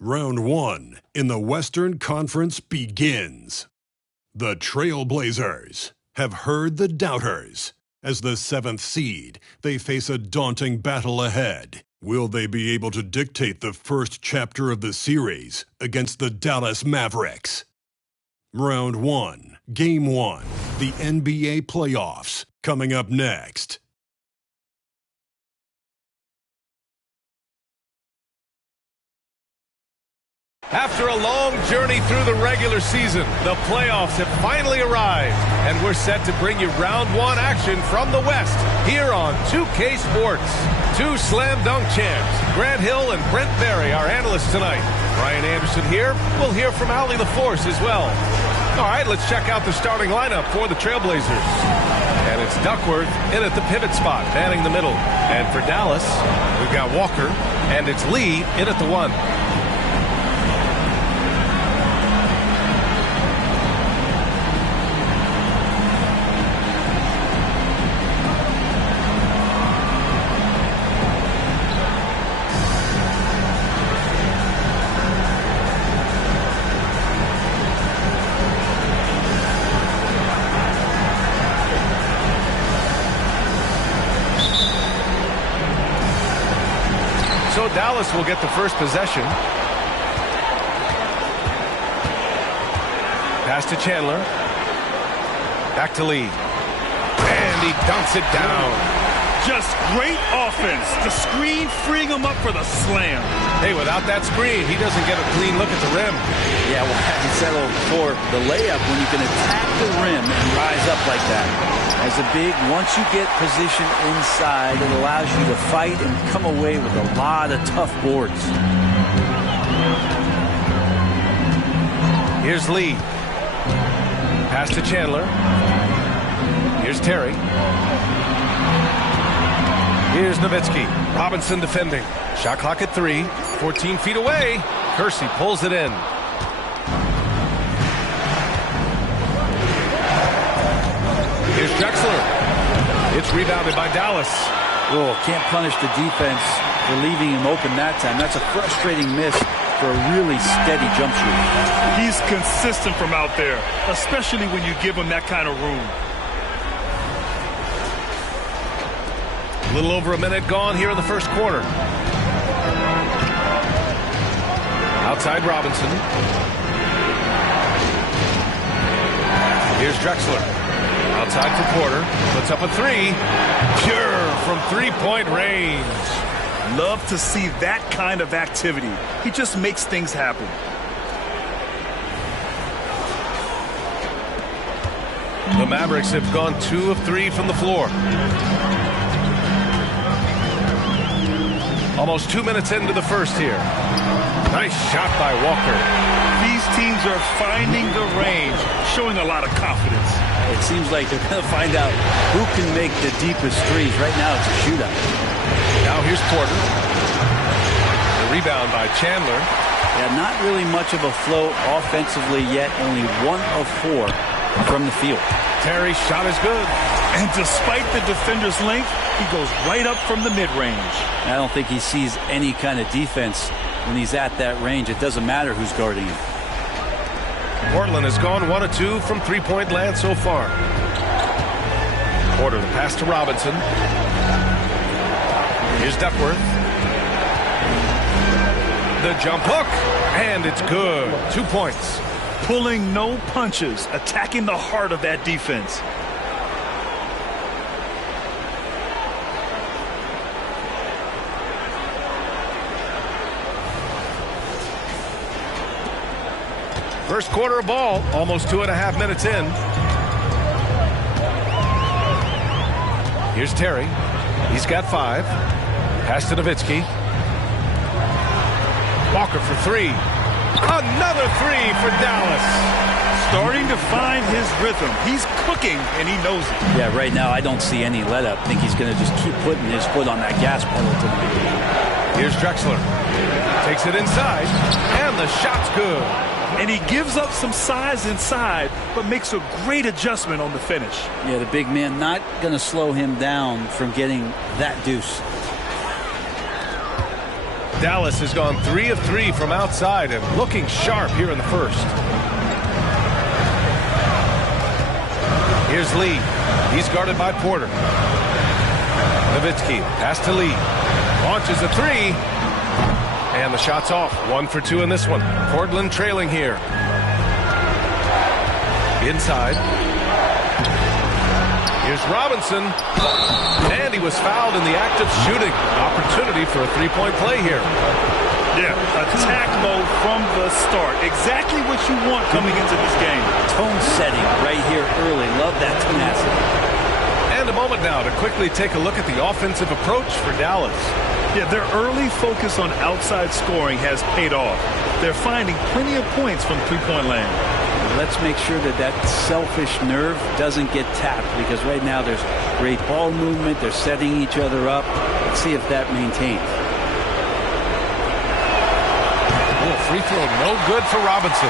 Round 1 in the Western Conference begins. The Trailblazers have heard the doubters. As the 7th seed, they face a daunting battle ahead. Will they be able to dictate the first chapter of the series against the Dallas Mavericks? Round 1, Game 1, the NBA playoffs, coming up next. After a long journey through the regular season, the playoffs have finally arrived, and we're set to bring you round 1 action from the West here on 2K Sports. 2 slam dunk champs, Grant Hill and Brent Berry, our analysts tonight. Brian Anderson here. We'll hear from Allie LaForce as well. All right, let's check out the starting lineup for the Trailblazers. And it's Duckworth in at the pivot spot, manning the middle. And for Dallas, we've got Walker, and it's Lee in at the 1. So Dallas will get the first possession. Pass to Chandler. Back to Lee. And he dunks it down. Just great offense. The screen freeing him up for the slam. Hey, without that screen, he doesn't get a clean look at the rim. Yeah, well, have to settle for the layup when you can attack the rim and rise up like that. As a big, once you get position inside, it allows you to fight and come away with a lot of tough boards. Here's Lee. Pass to Chandler. Here's Terry. Here's Nowitzki. Robinson defending. Shot clock at 3. 14 feet away. Kersey pulls it in. Here's Drexler. It's rebounded by Dallas. Oh, can't punish the defense for leaving him open that time. That's a frustrating miss for a really steady jump shooter. He's consistent from out there, especially when you give him that kind of room. A little over a minute gone here in the first quarter. Outside Robinson. Here's Drexler. Outside for Porter. Puts up a 3. Pure from three-point range. Love to see that kind of activity. He just makes things happen. The Mavericks have gone 2 of 3 from the floor. Almost 2 minutes into the first here. Nice shot by Walker. These teams are finding the range, showing a lot of confidence. It seems like they're going to find out who can make the deepest threes. Right now it's a shootout. Now here's Porter. The rebound by Chandler. Yeah, not really much of a flow offensively yet. Only 1 of 4 from the field. Terry's shot is good. And despite the defender's length, he goes right up from the mid-range. I don't think he sees any kind of defense when he's at that range. It doesn't matter who's guarding him. Portland has gone 1 of 2 from three-point land so far. Porter, the pass to Robinson. Here's Duckworth. The jump hook, and it's good. 2 points. Pulling no punches, attacking the heart of that defense. First quarter of ball, almost 2.5 minutes in. Here's Terry. He's got 5. Pass to Nowitzki. Walker for 3. Another 3 for Dallas. Starting to find his rhythm. He's cooking, and he knows it. Yeah, right now I don't see any let up. I think he's going to just keep putting his foot on that gas pedal tonight. Here's Drexler. Takes it inside, and the shot's good. And he gives up some size inside, but makes a great adjustment on the finish. Yeah, the big man not going to slow him down from getting that deuce. Dallas has gone 3 of 3 from outside and looking sharp here in the first. Here's Lee. He's guarded by Porter. Nowitzki, pass to Lee. Launches a three. And the shot's off. 1 for 2 in this one. Portland trailing here. Inside. Here's Robinson. And he was fouled in the act of shooting. Opportunity for a three-point play here. Yeah, attack mode from the start. Exactly what you want coming into this game. Tone setting right here early. Love that tenacity. And a moment now to quickly take a look at the offensive approach for Dallas. Yeah, their early focus on outside scoring has paid off. They're finding plenty of points from three-point land. Let's make sure that that selfish nerve doesn't get tapped, because right now there's great ball movement. They're setting each other up. Let's see if that maintains. Free throw no good for Robinson.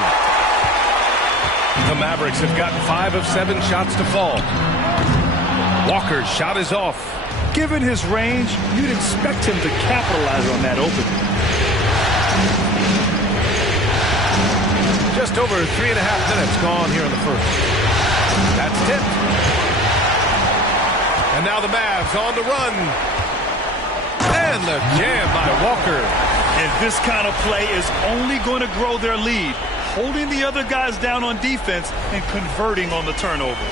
The Mavericks have gotten 5 of 7 shots to fall. Walker's shot is off. Given his range, you'd expect him to capitalize on that opening. Just over 3.5 minutes gone here in the first. That's tipped. And now the Mavs on the run. And the jam by Walker. And this kind of play is only going to grow their lead, holding the other guys down on defense and converting on the turnover.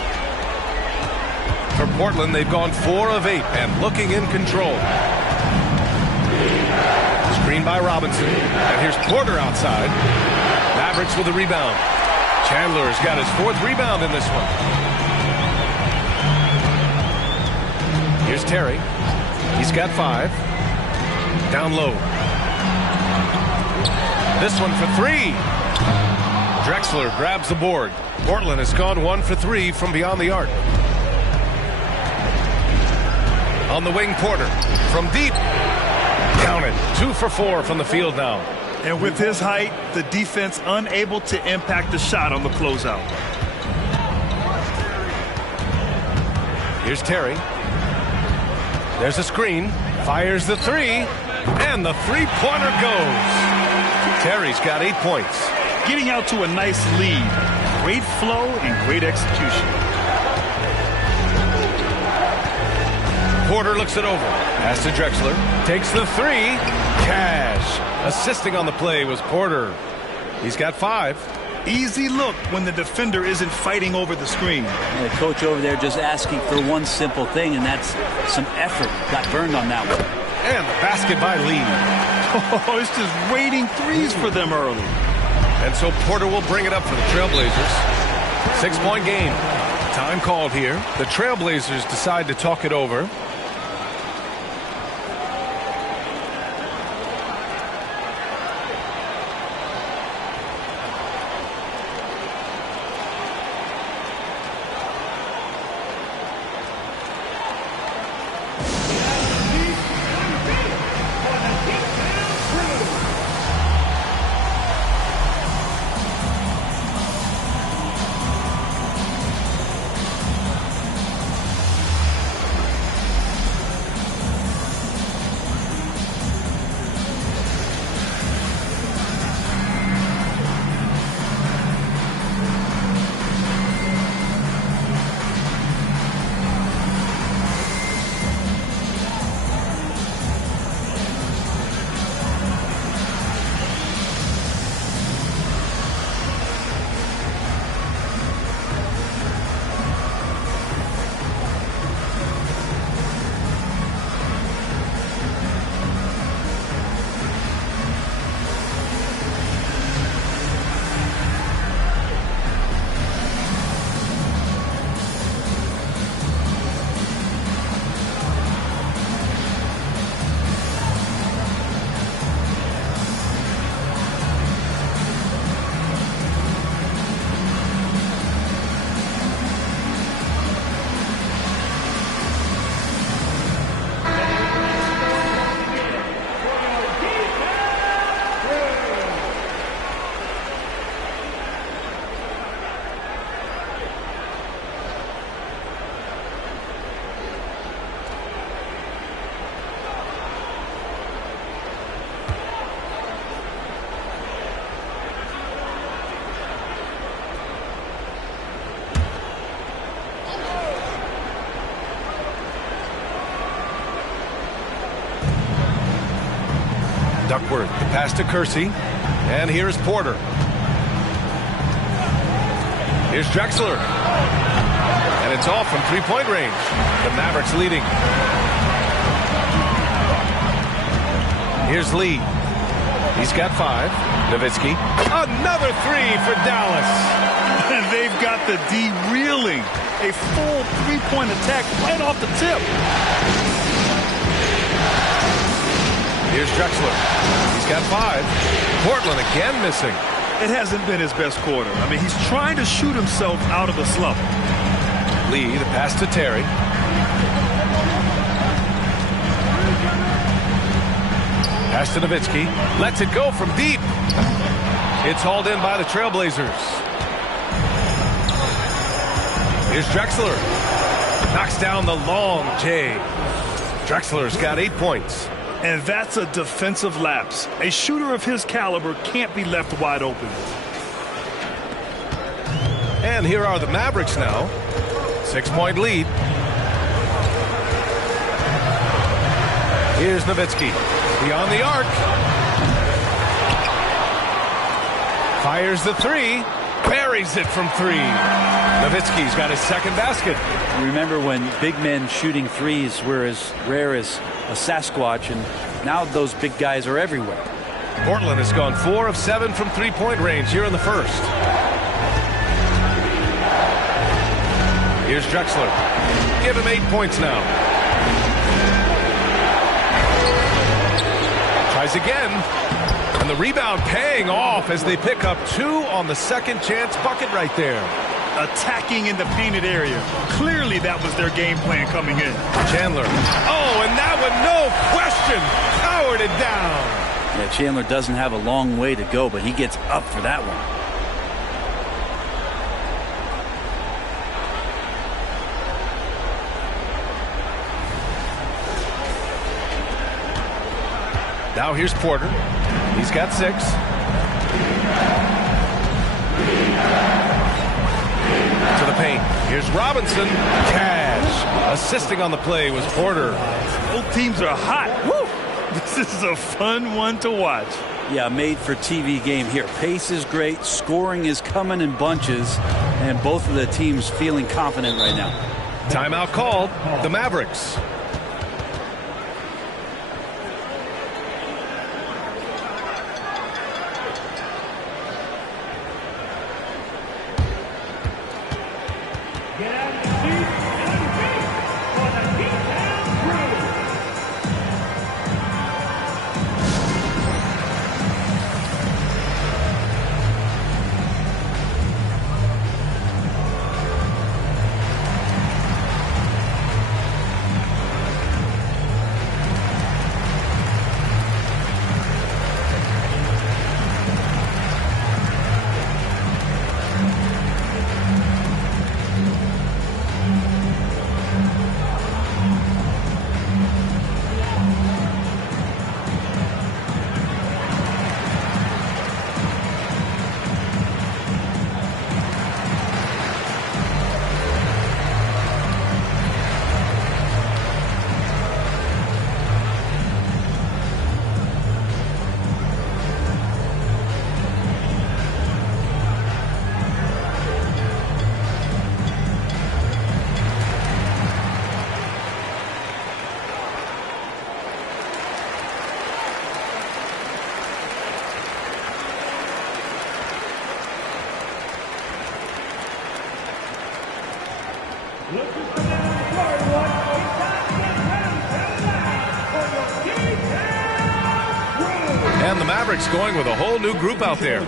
For Portland, they've gone 4 of 8 and looking in control. Screen by Robinson. And here's Porter outside. Mavericks with a rebound. Chandler has got his 4th rebound in this one. Here's Terry. He's got 5. Down low. This one for 3. Drexler grabs the board. Portland has gone 1 for 3 from beyond the arc. On the wing, Porter. From deep. Counted. 2 for 4 from the field now. And with his height, the defense unable to impact the shot on the closeout. Here's Terry. There's a screen. Fires the 3. And the three-pointer goes. Terry's got 8 points. Getting out to a nice lead. Great flow and great execution. Porter looks it over. Pass to Drexler. Takes the 3. Cash. Assisting on the play was Porter. He's got 5. Easy look when the defender isn't fighting over the screen. And the coach over there just asking for one simple thing, and that's some effort. Got burned on that one. And the basket by Lee. Oh, it's just waiting threes for them early. And so Porter will bring it up for the Trailblazers. 6-point game. Time called here. The Trailblazers decide to talk it over. Duckworth, the pass to Kersey. And here's Porter. Here's Drexler. And it's off from three-point range. The Mavericks leading. Here's Lee. He's got 5. Nowitzki. Another 3 for Dallas. And they've got the D reeling. A full three-point attack right off the tip. Here's Drexler. He's got 5. Portland again missing. It hasn't been his best quarter. I mean, he's trying to shoot himself out of the slump. Lee, the pass to Terry. Pass to Nowitzki. Lets it go from deep. It's hauled in by the Trailblazers. Here's Drexler. Knocks down the long J. Drexler's got 8 points. And that's a defensive lapse. A shooter of his caliber can't be left wide open. And here are the Mavericks now. 6-point lead. Here's Nowitzki. Beyond the arc. Fires the 3. Buries it from 3. Nowitzki's got his second basket. Remember when big men shooting threes were as rare as a Sasquatch, and now those big guys are everywhere. Portland has gone 4 of 7 from three-point range here in the first. Here's Drexler. Give him 8 points now. Tries again. And the rebound paying off as they pick up 2 on the second chance bucket right there. Attacking in the painted area. Clearly that was their game plan coming in. Chandler. Oh, and that one, no question, powered it down. Yeah, Chandler doesn't have a long way to go, but he gets up for that one. Now here's Porter. He's got 6. To the paint. Here's Robinson. Cash. Assisting on the play was Porter. Both teams are hot. Woo! This is a fun one to watch. Yeah, made for TV game here. Pace is great. Scoring is coming in bunches. And both of the teams feeling confident right now. Timeout called. The Mavericks. And the Mavericks going with a whole new group out there.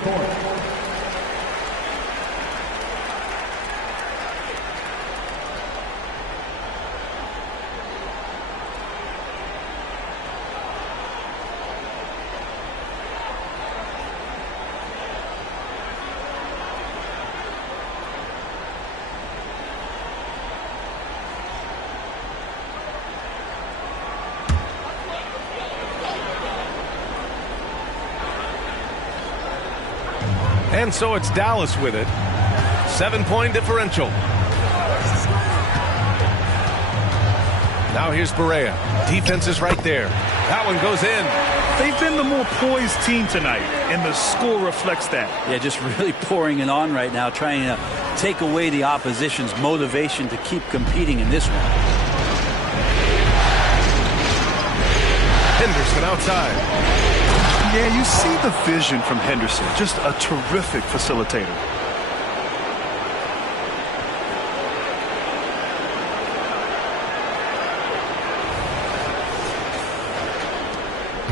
And so it's Dallas with it. 7-point differential. Now here's Barea. Defense is right there. That one goes in. They've been the more poised team tonight, and the score reflects that. Yeah, just really pouring it on right now, trying to take away the opposition's motivation to keep competing in this one. Henderson outside. Yeah, you see the vision from Henderson. Just a terrific facilitator.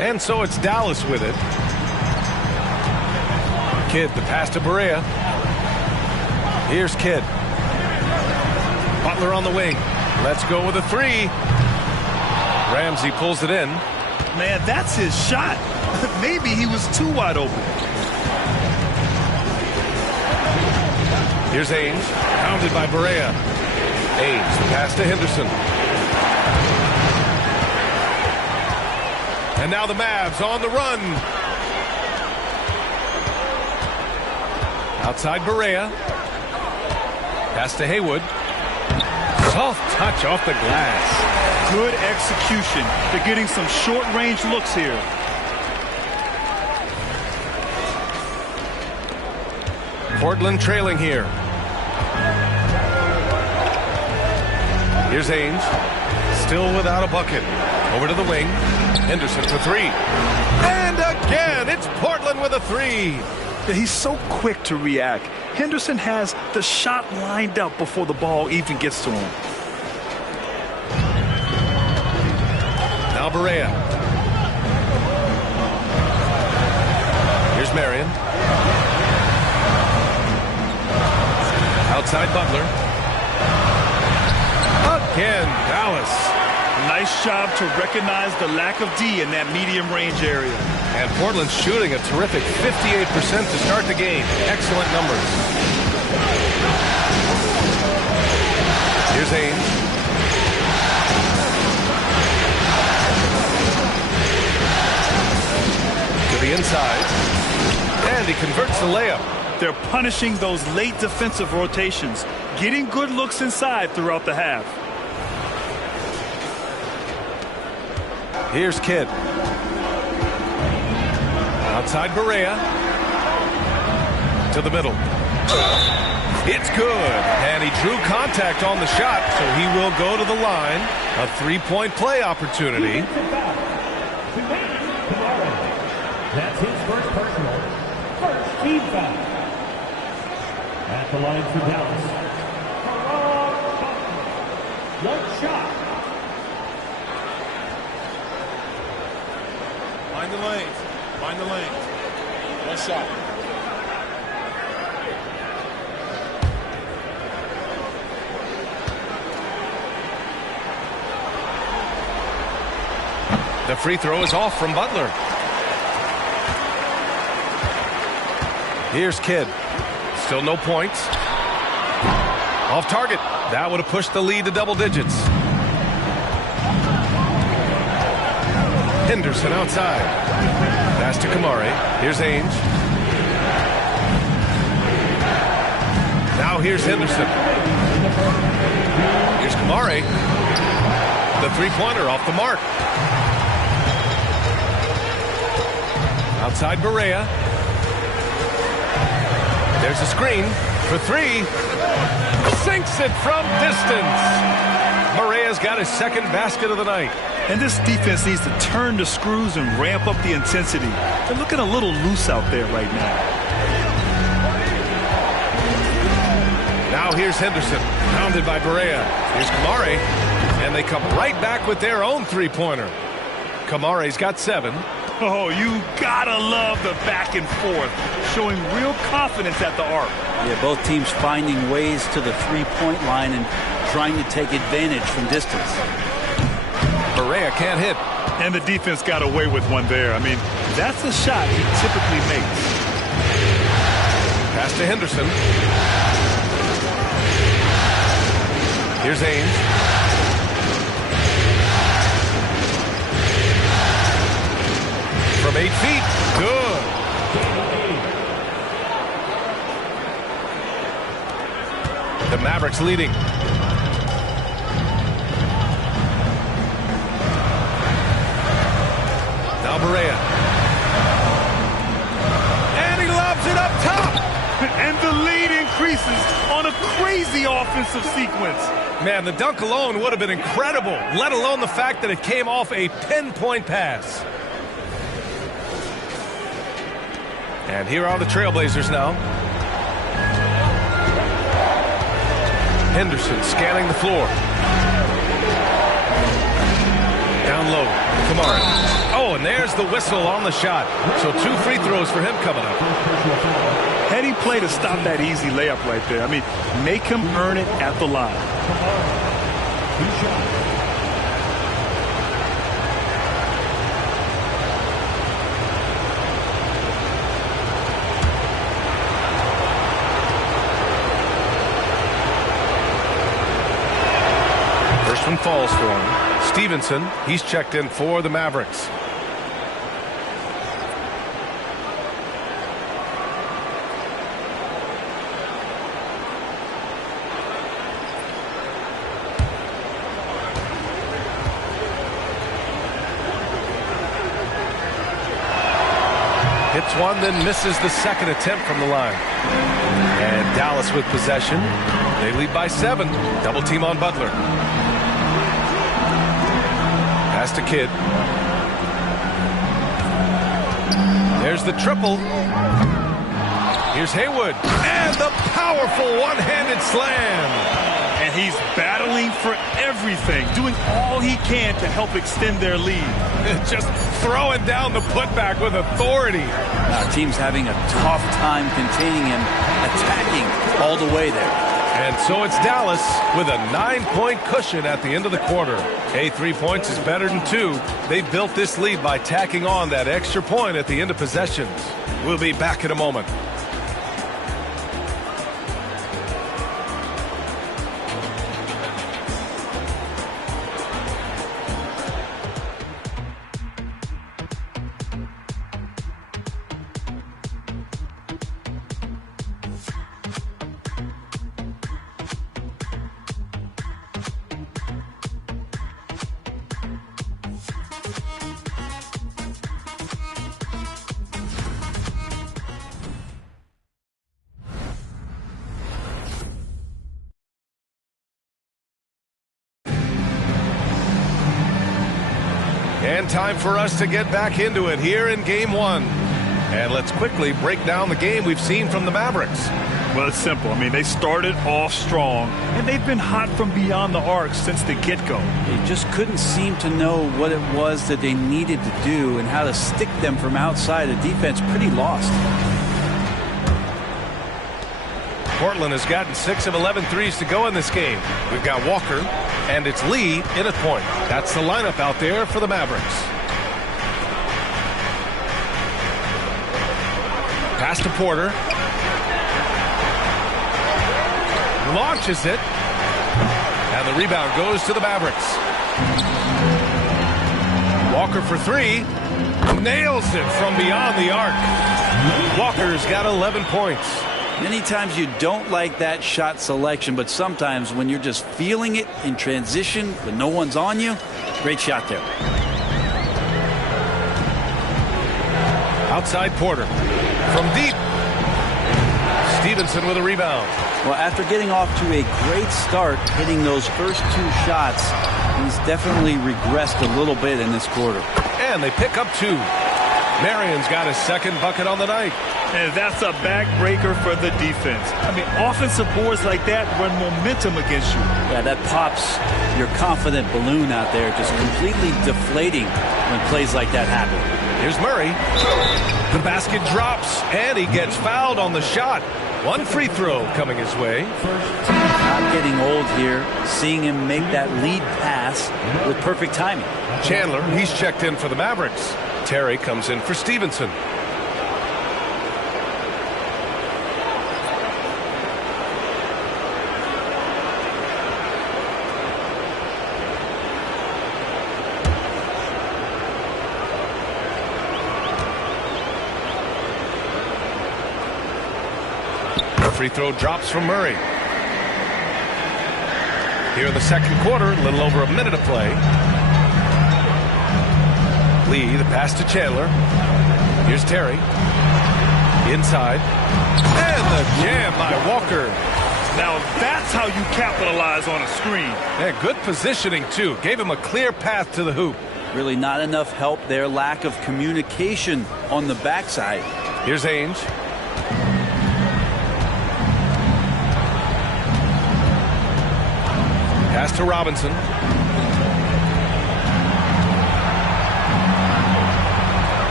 And so it's Dallas with it. Kidd, the pass to Barea. Here's Kidd. Butler on the wing. Let's go with a three. Ramsey pulls it in. Man, that's his shot. Maybe he was too wide open. Here's Ames, pounded by Barea. Ames, the pass to Henderson. And now the Mavs on the run. Outside Barea. Pass to Haywood. Soft touch off the glass. Good execution. They're getting some short-range looks here. Portland trailing here. Here's Ames. Still without a bucket. Over to the wing. Henderson for three. And again, it's Portland with a three. He's so quick to react. Henderson has the shot lined up before the ball even gets to him. Now Barea. Here's Marion. Outside Butler. Again, Dallas. Nice job to recognize the lack of D in that medium range area. And Portland's shooting a terrific 58% to start the game. Excellent numbers. Here's Ames. To the inside. And he converts the layup. They're punishing those late defensive rotations, getting good looks inside throughout the half. Here's Kidd. Outside Barea. To the middle. It's good. And he drew contact on the shot, so he will go to the line. A three-point play opportunity. That's his first personal. First team foul. At the line for Dallas. One shot. Find the lanes. Find the lanes. One shot. The free throw is off from Butler. Here's Kidd. Still no points. Off target. That would have pushed the lead to double digits. Henderson outside. Pass to Kamari. Here's Ames. Now here's Henderson. Here's Kamari. The three-pointer off the mark. Outside Barea. There's a screen for three. Sinks it from distance. Barea's got his second basket of the night. And this defense needs to turn the screws and ramp up the intensity. They're looking a little loose out there right now. Now here's Henderson, pounded by Barea. Here's Kamari, and they come right back with their own three-pointer. Kamari's got 7. Oh, you gotta love the back and forth, showing real confidence at the arc. Yeah, both teams finding ways to the three-point line and trying to take advantage from distance. Barea can't hit. And the defense got away with one there. I mean, that's a shot he typically makes. Pass to Henderson. Here's Ames. From 8 feet. Good. The Mavericks leading. offensive sequence. Man, the dunk alone would have been incredible, let alone the fact that it came off a pinpoint pass. And here are the Trailblazers now. Henderson scanning the floor. Down low, Kamara. Oh, and there's the whistle on the shot. So 2 free throws for him coming up. Heady play to stop that easy layup right there. I mean, make him earn it at the line. First one falls for him. Stevenson, he's checked in for the Mavericks. Hits one, then misses the second attempt from the line. And Dallas with possession. They lead by 7. Double team on Butler. Pass to Kidd. There's the triple. Here's Haywood. And the powerful one-handed slam. And he's battling for everything, doing all he can to help extend their lead. Just throwing down the putback with authority. Team's having a tough time containing him, attacking all the way there. And so it's Dallas with a 9-point cushion at the end of the quarter. Hey, 3 points is better than 2. They built this lead by tacking on that extra point at the end of possessions. We'll be back in a moment. And time for us to get back into it here in Game 1. And let's quickly break down the game we've seen from the Mavericks. Well, it's simple. I mean, they started off strong, and they've been hot from beyond the arc since the get-go. They just couldn't seem to know what it was that they needed to do and how to stick them from outside. The defense pretty lost. Portland has gotten 6 of 11 threes to go in this game. We've got Walker, and it's Lee in at point. That's the lineup out there for the Mavericks. Pass to Porter. Launches it. And the rebound goes to the Mavericks. Walker for 3. Nails it from beyond the arc. Walker's got 11 points. Many times you don't like that shot selection, but sometimes when you're just feeling it in transition when no one's on you, great shot there. Outside Porter. From deep. Stevenson with a rebound. Well, after getting off to a great start, hitting those first 2 shots, he's definitely regressed a little bit in this quarter. And they pick up 2. Marion's got his second bucket on the night. And that's a backbreaker for the defense. I mean, offensive boards like that run momentum against you. Yeah, that pops your confident balloon out there, just completely deflating when plays like that happen. Here's Murray. The basket drops, and he gets fouled on the shot. 1 free throw coming his way. Not getting old here, seeing him make that lead pass with perfect timing. Chandler, he's checked in for the Mavericks. Terry comes in for Stevenson. Free throw drops from Murray. Here in the second quarter, a little over a minute of play. Lee, the pass to Chandler. Here's Terry. Inside. And the jam by Walker. Now that's how you capitalize on a screen. Yeah, good positioning, too. Gave him a clear path to the hoop. Really not enough help there. Lack of communication on the backside. Here's Ainge. Pass to Robinson.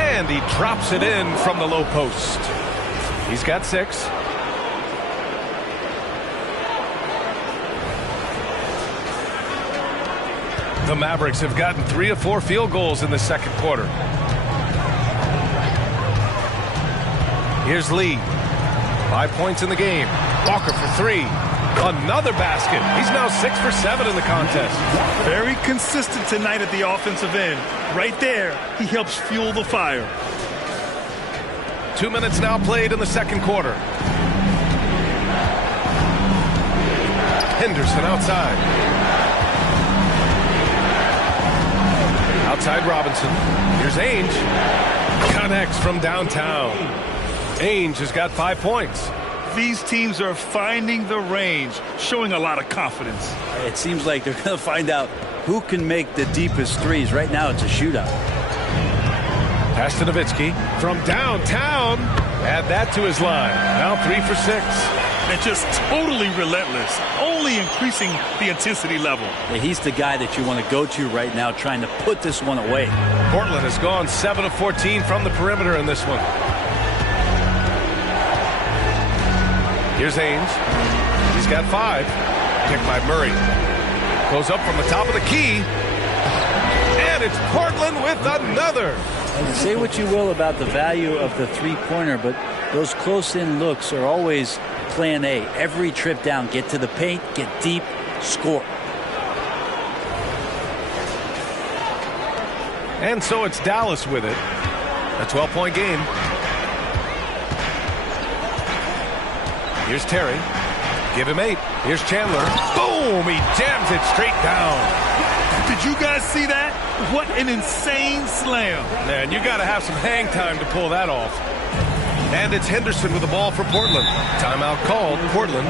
And he drops it in from the low post. He's got 6. The Mavericks have gotten 3 of 4 field goals in the second quarter. Here's Lee. 5 points in the game. Walker for 3. Another basket. He's now 6 for 7 in the contest. Very consistent tonight at the offensive end. Right there, he helps fuel the fire. 2 minutes now played in the second quarter. Henderson outside. Outside Robinson. Here's Ainge. Connects from downtown. Ainge has got 5 points. These teams are finding the range, showing a lot of confidence. It seems like they're going to find out who can make the deepest threes. Right now, it's a shootout. Pass to Nowitzki from downtown. Add that to his line. Now 3 for 6. And just totally relentless, only increasing the intensity level. Yeah, he's the guy that you want to go to right now, trying to put this one away. Portland has gone 7 of 14 from the perimeter in this one. Here's Ainge. He's got 5. Picked by Murray. Goes up from the top of the key. And it's Portland with another. And say what you will about the value of the three-pointer, but those close-in looks are always plan A. Every trip down, get to the paint, get deep, score. And so it's Dallas with it. A 12-point game. Here's Terry. Give him 8. Here's Chandler. Boom! He jams it straight down. Did you guys see that? What an insane slam. Man, you got to have some hang time to pull that off. And it's Henderson with the ball for Portland. Timeout called. Portland.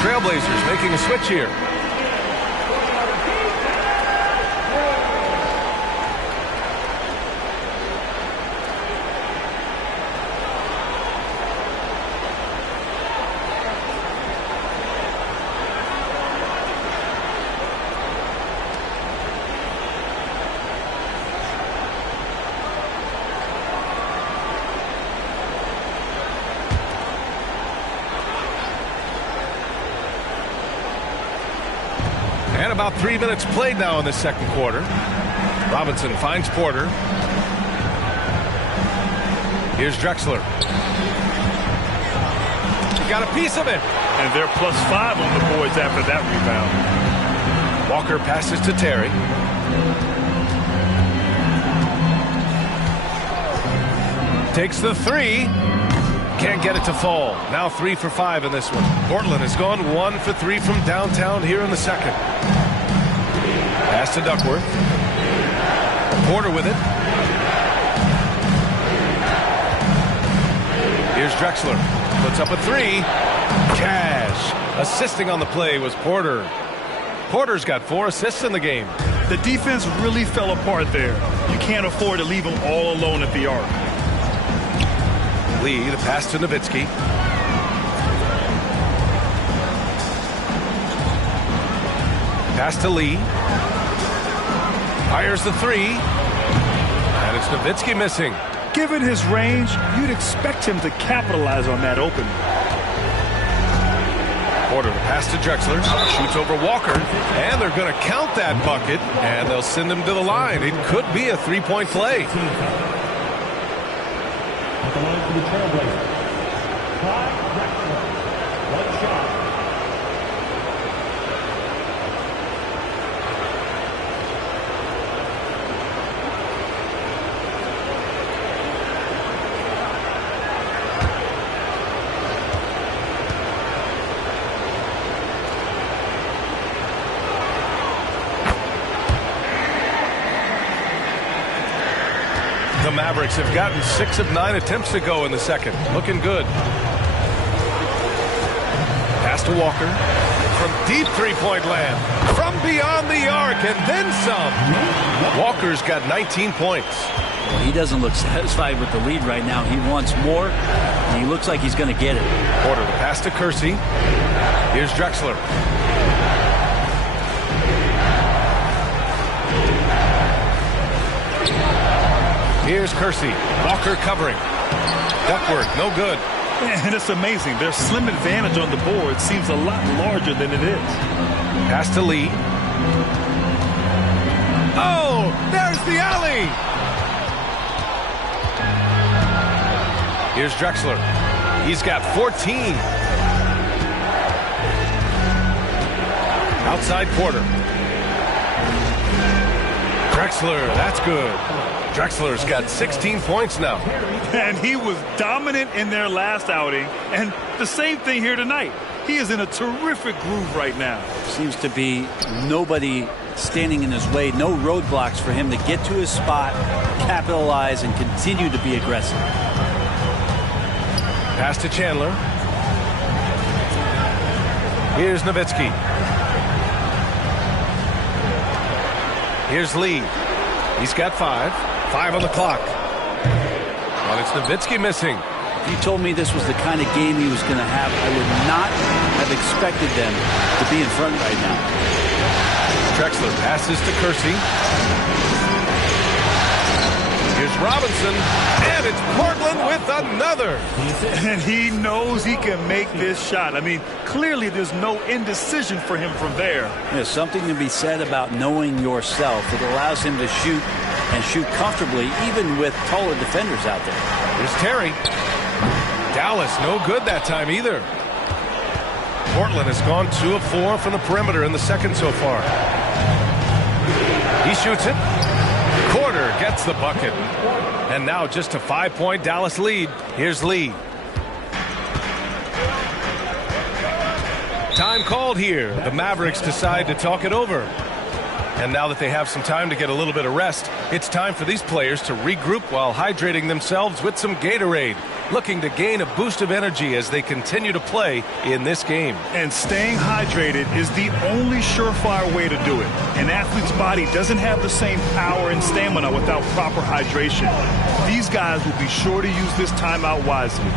Trailblazers making a switch here. And about 3 minutes played now in the second quarter. Robinson finds Porter. Here's Drexler. He got a piece of it. And they're +5 on the boards after that rebound. Walker passes to Terry. Takes the 3. Can't get it to fall. Now 3 for 5 in this one. Portland has gone 1 for 3 from downtown here in the second. Pass to Duckworth. Porter with it. Here's Drexler. Puts up a 3. Cash. Assisting on the play was Porter. Porter's got 4 assists in the game. The defense really fell apart there. You can't afford to leave them all alone at the arc. Lee, the pass to Nowitzki. Pass to Lee. Fires the 3. And it's Nowitzki missing. Given his range, you'd expect him to capitalize on that opening. Porter, the pass to Drexler. Shoots over Walker. And they're going to count that bucket. And they'll send him to the line. It could be a 3-point play. At the line for the Trailblazers, Clyde Drexler. 1 shot. The Mavericks have gotten 6 of 9 attempts to go in the second. Looking good. Pass to Walker. From deep three-point land. From beyond the arc and then some. Walker's got 19 points. Well, he doesn't look satisfied with the lead right now. He wants more, and he looks like he's going to get it. Porter, the pass to Kersey. Here's Drexler. Here's Kersey. Walker covering. Duckworth, no good. And it's amazing. Their slim advantage on the board seems a lot larger than it is. Pass to Lee. Oh, there's the alley. Here's Drexler. He's got 14. Outside Porter. Drexler, that's good. Drexler's got 16 points now. And he was dominant in their last outing. And the same thing here tonight. He is in a terrific groove right now. Seems to be nobody standing in his way. No roadblocks for him to get to his spot, capitalize, and continue to be aggressive. Pass to Chandler. Here's Nowitzki. Here's Lee. He's got 5. 5 on the clock. And it's Nowitzki missing. If you told me this was the kind of game he was going to have, I would not have expected them to be in front right now. Drexler passes to Kersey. Here's Robinson. And it's Portland with another. And he knows he can make this shot. I mean, clearly there's no indecision for him from there. There's something to be said about knowing yourself. It allows him to shoot and shoot comfortably, even with taller defenders out there. Here's Terry. Dallas, no good that time either. Portland has gone 2 of 4 from the perimeter in the second so far. He shoots it. Porter gets the bucket. And now just a 5-point Dallas lead. Here's Lee. Time called here. The Mavericks decide to talk it over. And now that they have some time to get a little bit of rest, it's time for these players to regroup while hydrating themselves with some Gatorade, looking to gain a boost of energy as they continue to play in this game. And staying hydrated is the only surefire way to do it. An athlete's body doesn't have the same power and stamina without proper hydration. These guys will be sure to use this timeout wisely.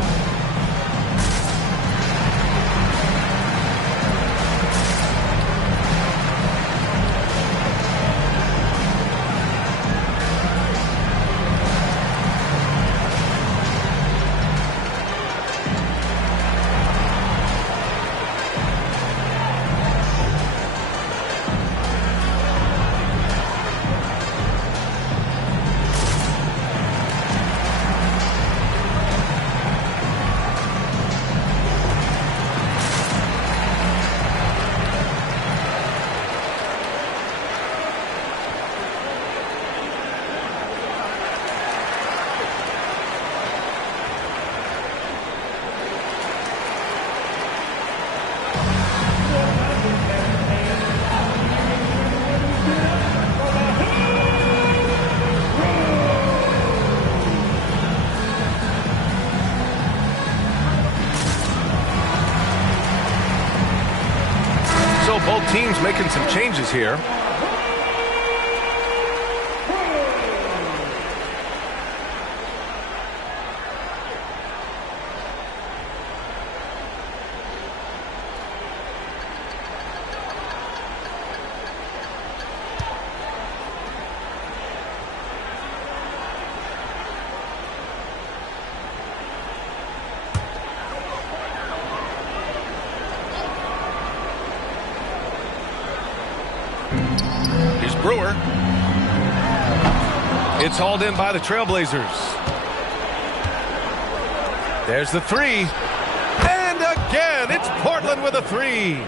teams making some changes here. Here's Brewer. It's hauled in by the Trailblazers. There's the three. And again, it's Portland with a three.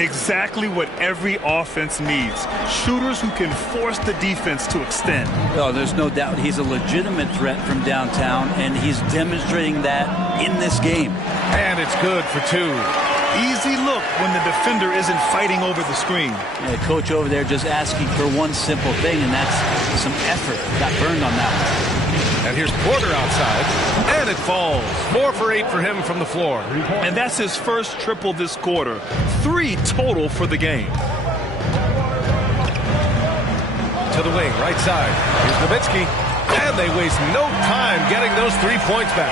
Exactly what every offense needs. Shooters who can force the defense to extend. Oh, there's no doubt he's a legitimate threat from downtown, and he's demonstrating that in this game. And it's good for two. Easy look when the defender isn't fighting over the screen. Yeah, coach over there just asking for one simple thing, and that's some effort. Got burned on that one. And here's Porter outside, and it falls. 4 for 8 for him from the floor. And that's his first triple this quarter. 3 total for the game. To the wing, right side. Here's Nowitzki, and they waste no time getting those 3 points back.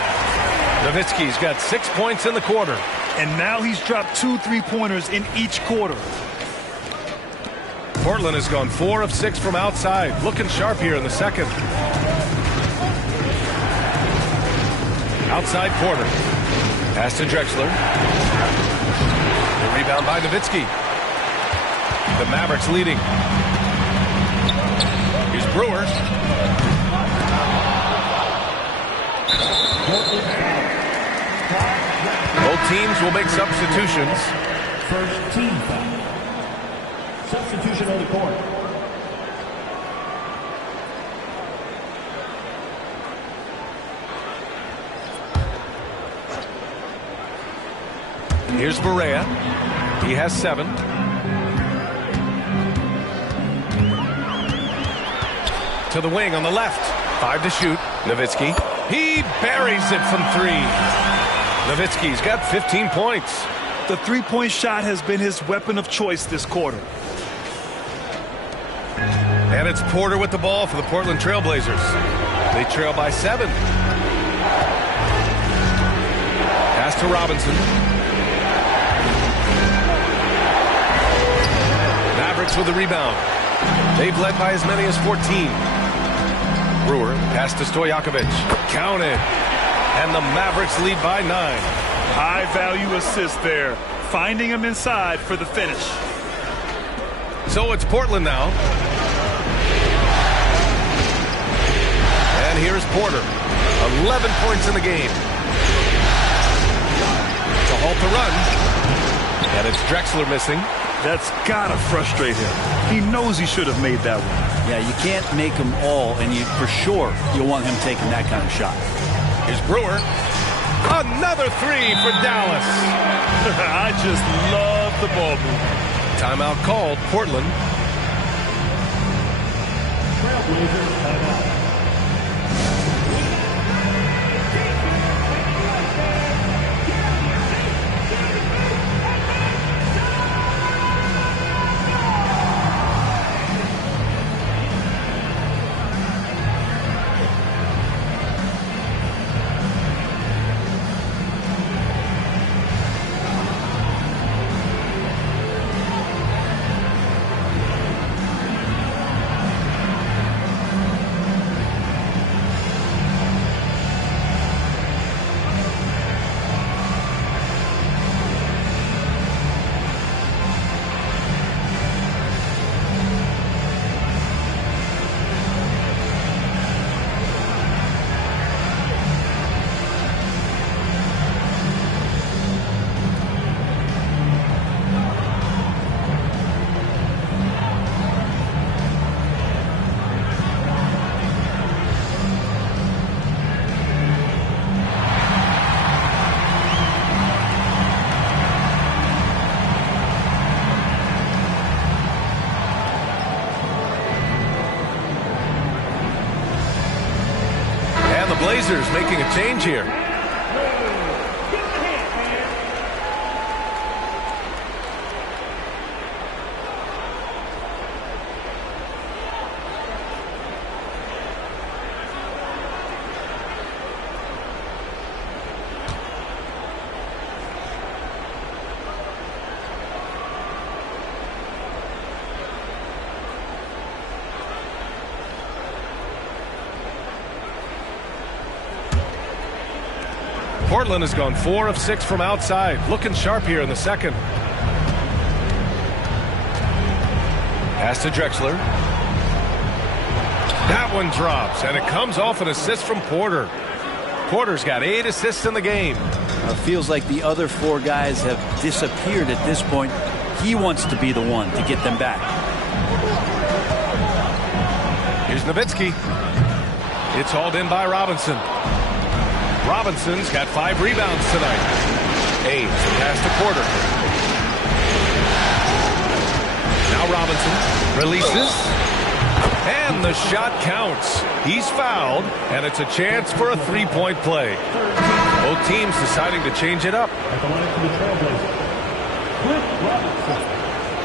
Nowitzki's got 6 points in the quarter. And now he's dropped 2 3-pointers in each quarter. Portland has gone 4 of 6 from outside. Looking sharp here in the second. Outside Porter. Pass to Drexler. The rebound by Nowitzki. The Mavericks leading. Here's Brewer. Both teams will make substitutions. First team foul. Substitution on the court. Here's Barea. He has 7. To the wing on the left. 5 to shoot. Nowitzki. He buries it from 3. Nowitzki's got 15 points. The 3-point shot has been his weapon of choice this quarter. And it's Porter with the ball for the Portland Trailblazers. They trail by 7. Pass to Robinson. Mavericks with the rebound. They've led by as many as 14. Brewer, pass to Stojakovic. Counted. And the Mavericks lead by 9. High-value assist there. Finding him inside for the finish. So it's Portland now. And here's Porter. 11 points in the game. To halt the run. And it's Drexler missing. That's gotta frustrate him. He knows he should have made that one. Yeah, you can't make them all, and for sure you'll want him taking that kind of shot. Here's Brewer. Another 3 for Dallas. I just love the ball movement. Timeout called, Portland. Trailblazers timeout. Blazers making a change here. Portland has gone 4 of 6 from outside. Looking sharp here in the second. Pass to Drexler. That one drops, and it comes off an assist from Porter. Porter's got 8 assists in the game. It feels like the other 4 guys have disappeared at this point. He wants to be the one to get them back. Here's Nowitzki. It's hauled in by Robinson. Robinson's got 5 rebounds tonight. Ames, pass to Porter. Now Robinson releases. And the shot counts. He's fouled, and it's a chance for a 3-point play. Both teams deciding to change it up. At the line for the Trailblazers, Cliff Robinson.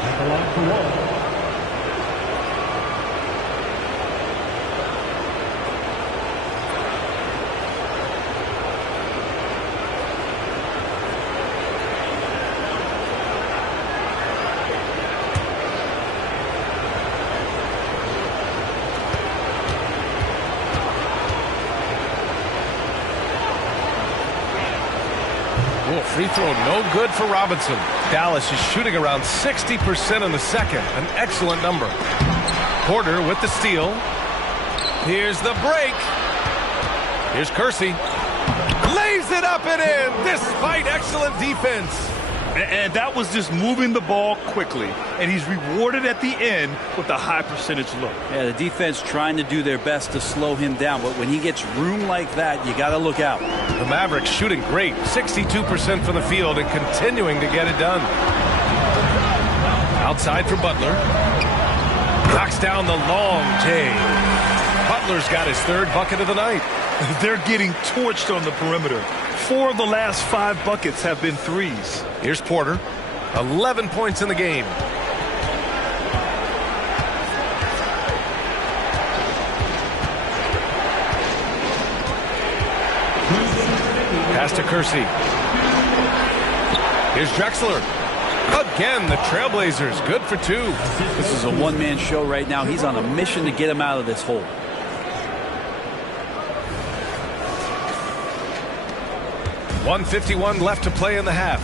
At the line for one. Free throw no good for Robinson. Dallas is shooting around 60% in the second. An excellent number. Porter with the steal. Here's the break. Here's Kersey. Lays it up and in despite excellent defense. And that was just moving the ball quickly. And he's rewarded at the end with a high percentage look. Yeah, the defense trying to do their best to slow him down. But when he gets room like that, you got to look out. The Mavericks shooting great. 62% from the field and continuing to get it done. Outside for Butler. Knocks down the long J. Butler's got his 3rd bucket of the night. They're getting torched on the perimeter. 4 of the last 5 buckets have been threes. Here's Porter. 11 points in the game. Pass to Kersey. Here's Drexler. Again, the Trailblazers good for 2. This is a one-man show right now. He's on a mission to get him out of this hole. .151 left to play in the half.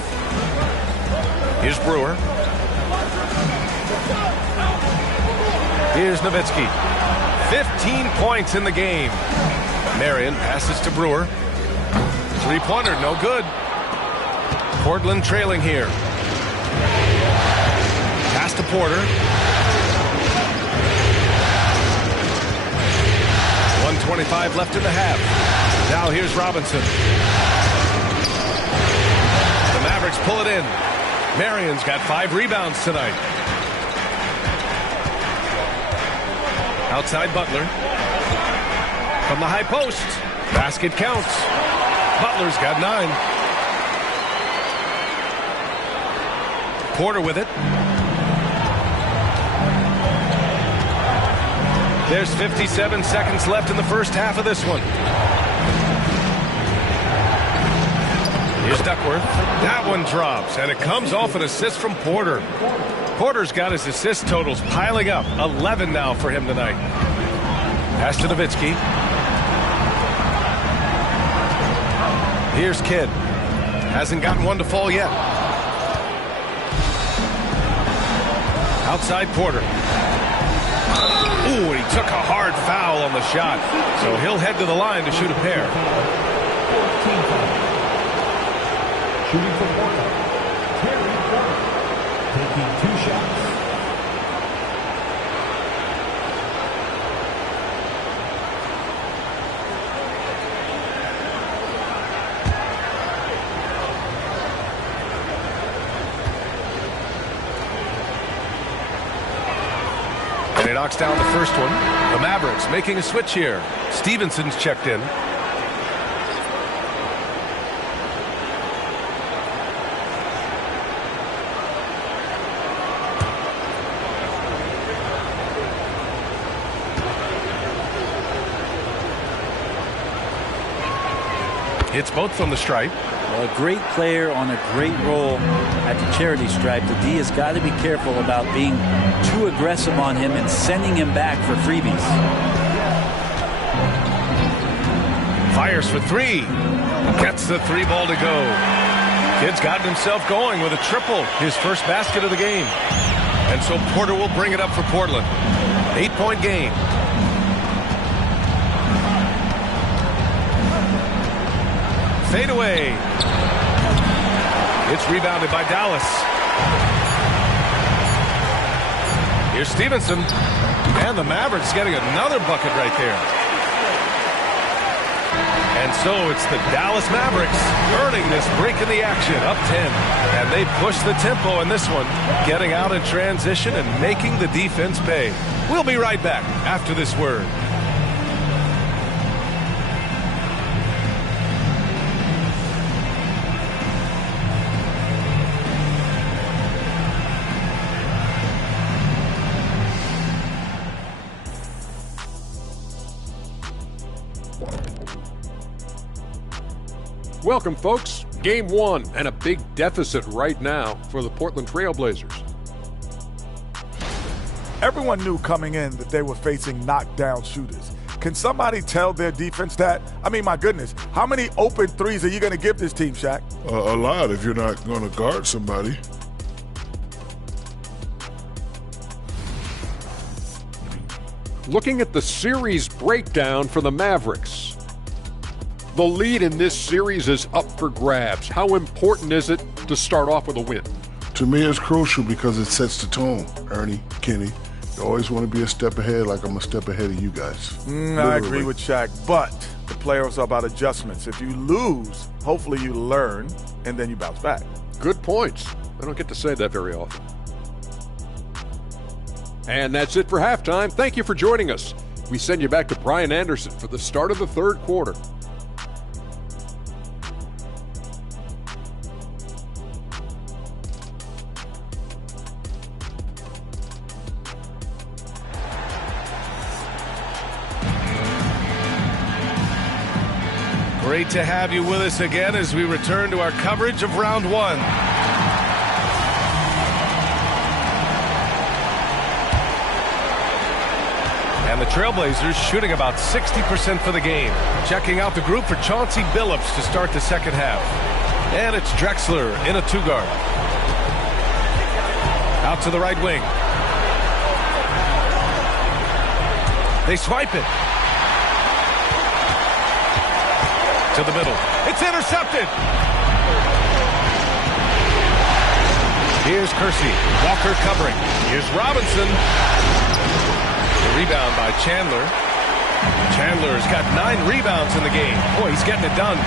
Here's Brewer. Here's Nowitzki. 15 points in the game. Marion passes to Brewer. 3-pointer, no good. Portland trailing here. Pass to Porter. 1:25 left in the half. Now here's Robinson. The Mavericks pull it in. Marion's got 5 rebounds tonight. Outside Butler. From the high post. Basket counts. Butler's got 9. Porter with it. There's 57 seconds left in the first half of this one. Here's Duckworth. That one drops, and it comes off an assist from Porter. Porter's got his assist totals piling up. 11 now for him tonight. Pass to Nowitzki. Here's Kidd. Hasn't gotten one to fall yet. Outside Porter. Ooh, and he took a hard foul on the shot. So he'll head to the line to shoot a pair. Shooting for Portland, Terry Porter, taking 2 shots. And he knocks down the first one. The Mavericks making a switch here. Stevenson's checked in. Hits both from the stripe. Well, a great player on a great role at the charity stripe. The D has got to be careful about being too aggressive on him and sending him back for freebies. Fires for three. Gets the three ball to go. Kid's gotten himself going with a triple, his first basket of the game. And so Porter will bring it up for Portland. 8-point game. Fade away. It's rebounded by Dallas. Here's Stevenson. And the Mavericks getting another bucket right there. And so it's the Dallas Mavericks earning this break in the action, up 10. And they push the tempo in this one, getting out in transition and making the defense pay. We'll be right back after this word. Welcome, folks. Game 1 and a big deficit right now for the Portland Trail Blazers. Everyone knew coming in that they were facing knockdown shooters. Can somebody tell their defense that? I mean, my goodness, how many open threes are you going to give this team, Shaq? A lot if you're not going to guard somebody. Looking at the series breakdown for the Mavericks. The lead in this series is up for grabs. How important is it to start off with a win? To me, it's crucial because it sets the tone. Ernie, Kenny, you always want to be a step ahead, like I'm a step ahead of you guys. I agree with Shaq, but the playoffs are about adjustments. If you lose, hopefully you learn, and then you bounce back. Good points. I don't get to say that very often. And that's it for halftime. Thank you for joining us. We send you back to Brian Anderson for the start of the third quarter. Great to have you with us again as we return to our coverage of round one. And the Trailblazers shooting about 60% for the game. Checking out the group for Chauncey Billups to start the second half. And it's Drexler in a two-guard. Out to the right wing. They swipe it. To the middle. It's intercepted. Here's Kersey. Walker covering. Here's Robinson. The rebound by Chandler. Chandler's got 9 rebounds in the game. Boy, he's getting it done.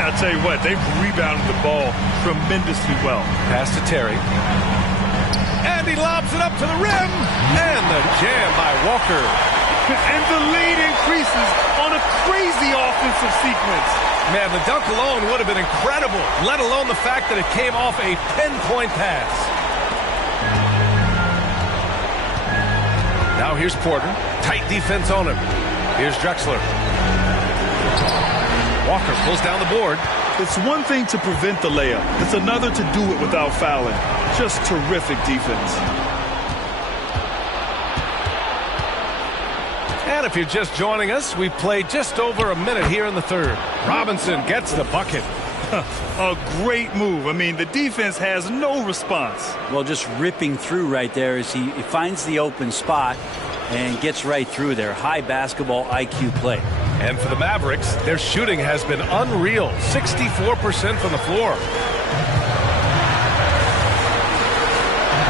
I'll tell you what, they've rebounded the ball tremendously well. Pass to Terry. And he lobs it up to the rim. And the jam by Walker. And the lead increases on a crazy offensive sequence. Man, the dunk alone would have been incredible, let alone the fact that it came off a pinpoint pass. Now here's Porter. Tight defense on him. Here's Drexler. Walker pulls down the board. It's one thing to prevent the layup. It's another to do it without fouling. Just terrific defense. And if you're just joining us, we've played just over a minute here in the third. Robinson gets the bucket. A great move. I mean, the defense has no response. Well, just ripping through right there as he finds the open spot and gets right through there. High basketball IQ play. And for the Mavericks, their shooting has been unreal. 64% from the floor.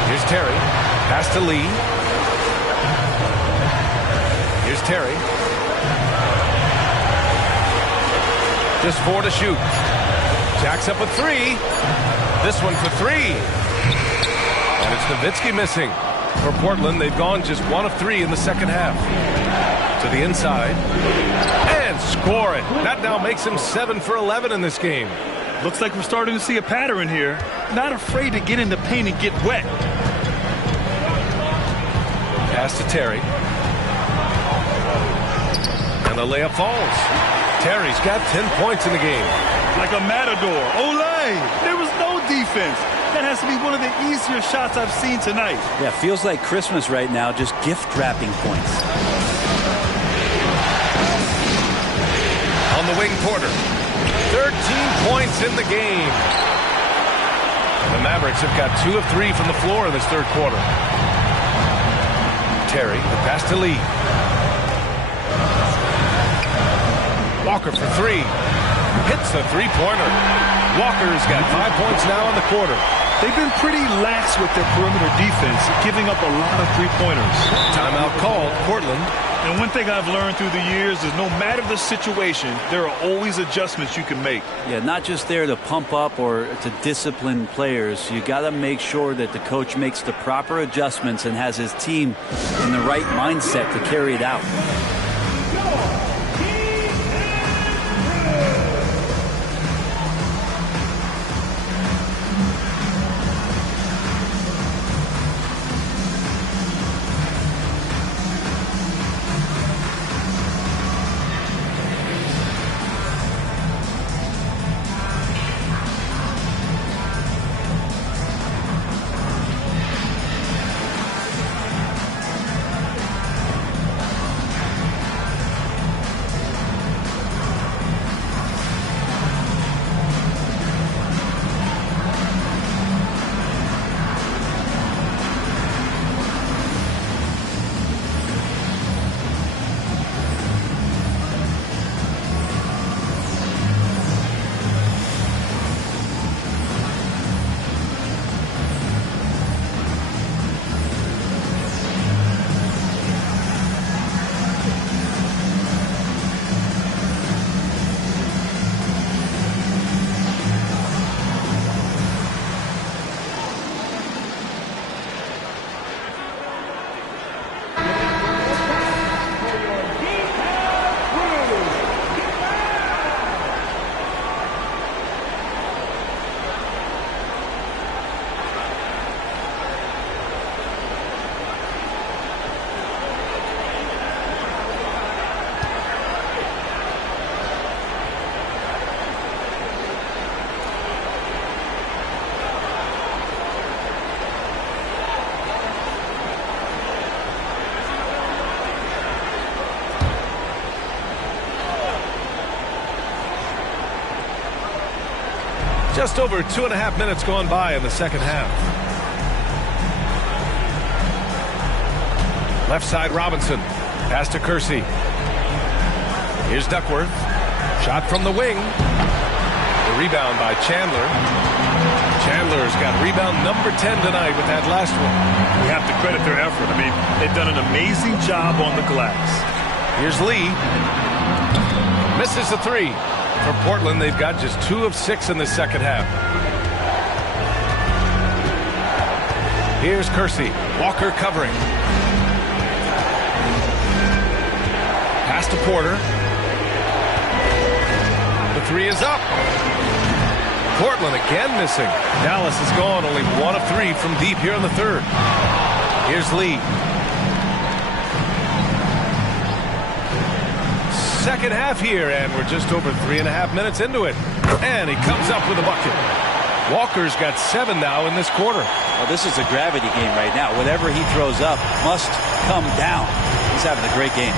Here's Terry. Pass to Lee. Here's Terry. Just 4 to shoot. Jacks up a 3. This one for 3. And it's Nowitzki missing. For Portland, they've gone just 1 of 3 in the second half. To the inside. And score it. That now makes him 7 for 11 in this game. Looks like we're starting to see a pattern here. Not afraid to get in the paint and get wet. Pass to Terry. And the layup falls. Terry's got 10 points in the game. Like a matador. Olay! There was no defense. That has to be one of the easier shots I've seen tonight. Yeah, feels like Christmas right now, just gift wrapping points. On the wing Porter. 13 points in the game. The Mavericks have got 2 of 3 from the floor in this third quarter. Terry, the pass to Lee. Walker for 3. Hits a three-pointer. Walker's got 5 points now in the quarter. They've been pretty lax with their perimeter defense, giving up a lot of three-pointers. Timeout called, Portland. And one thing I've learned through the years is no matter the situation, there are always adjustments you can make. Yeah, not just there to pump up or to discipline players. You got to make sure that the coach makes the proper adjustments and has his team in the right mindset to carry it out. Just over 2.5 minutes gone by in the second half. Left side Robinson. Pass to Kersey. Here's Duckworth. Shot from the wing. The rebound by Chandler. Chandler's got rebound number 10 tonight with that last one. We have to credit their effort. I mean, they've done an amazing job on the glass. Here's Lee. Misses the 3. For Portland, they've got just 2 of 6 in the second half. Here's Kersey. Walker covering. Pass to Porter. The 3 is up. Portland again missing. Dallas has gone only 1 of 3 from deep here in the third. Here's Lee. Second half here, and we're just over 3.5 minutes into it. And he comes up with a bucket. Walker's got 7 now in this quarter. Well, this is a gravity game right now. Whatever he throws up must come down. He's having a great game.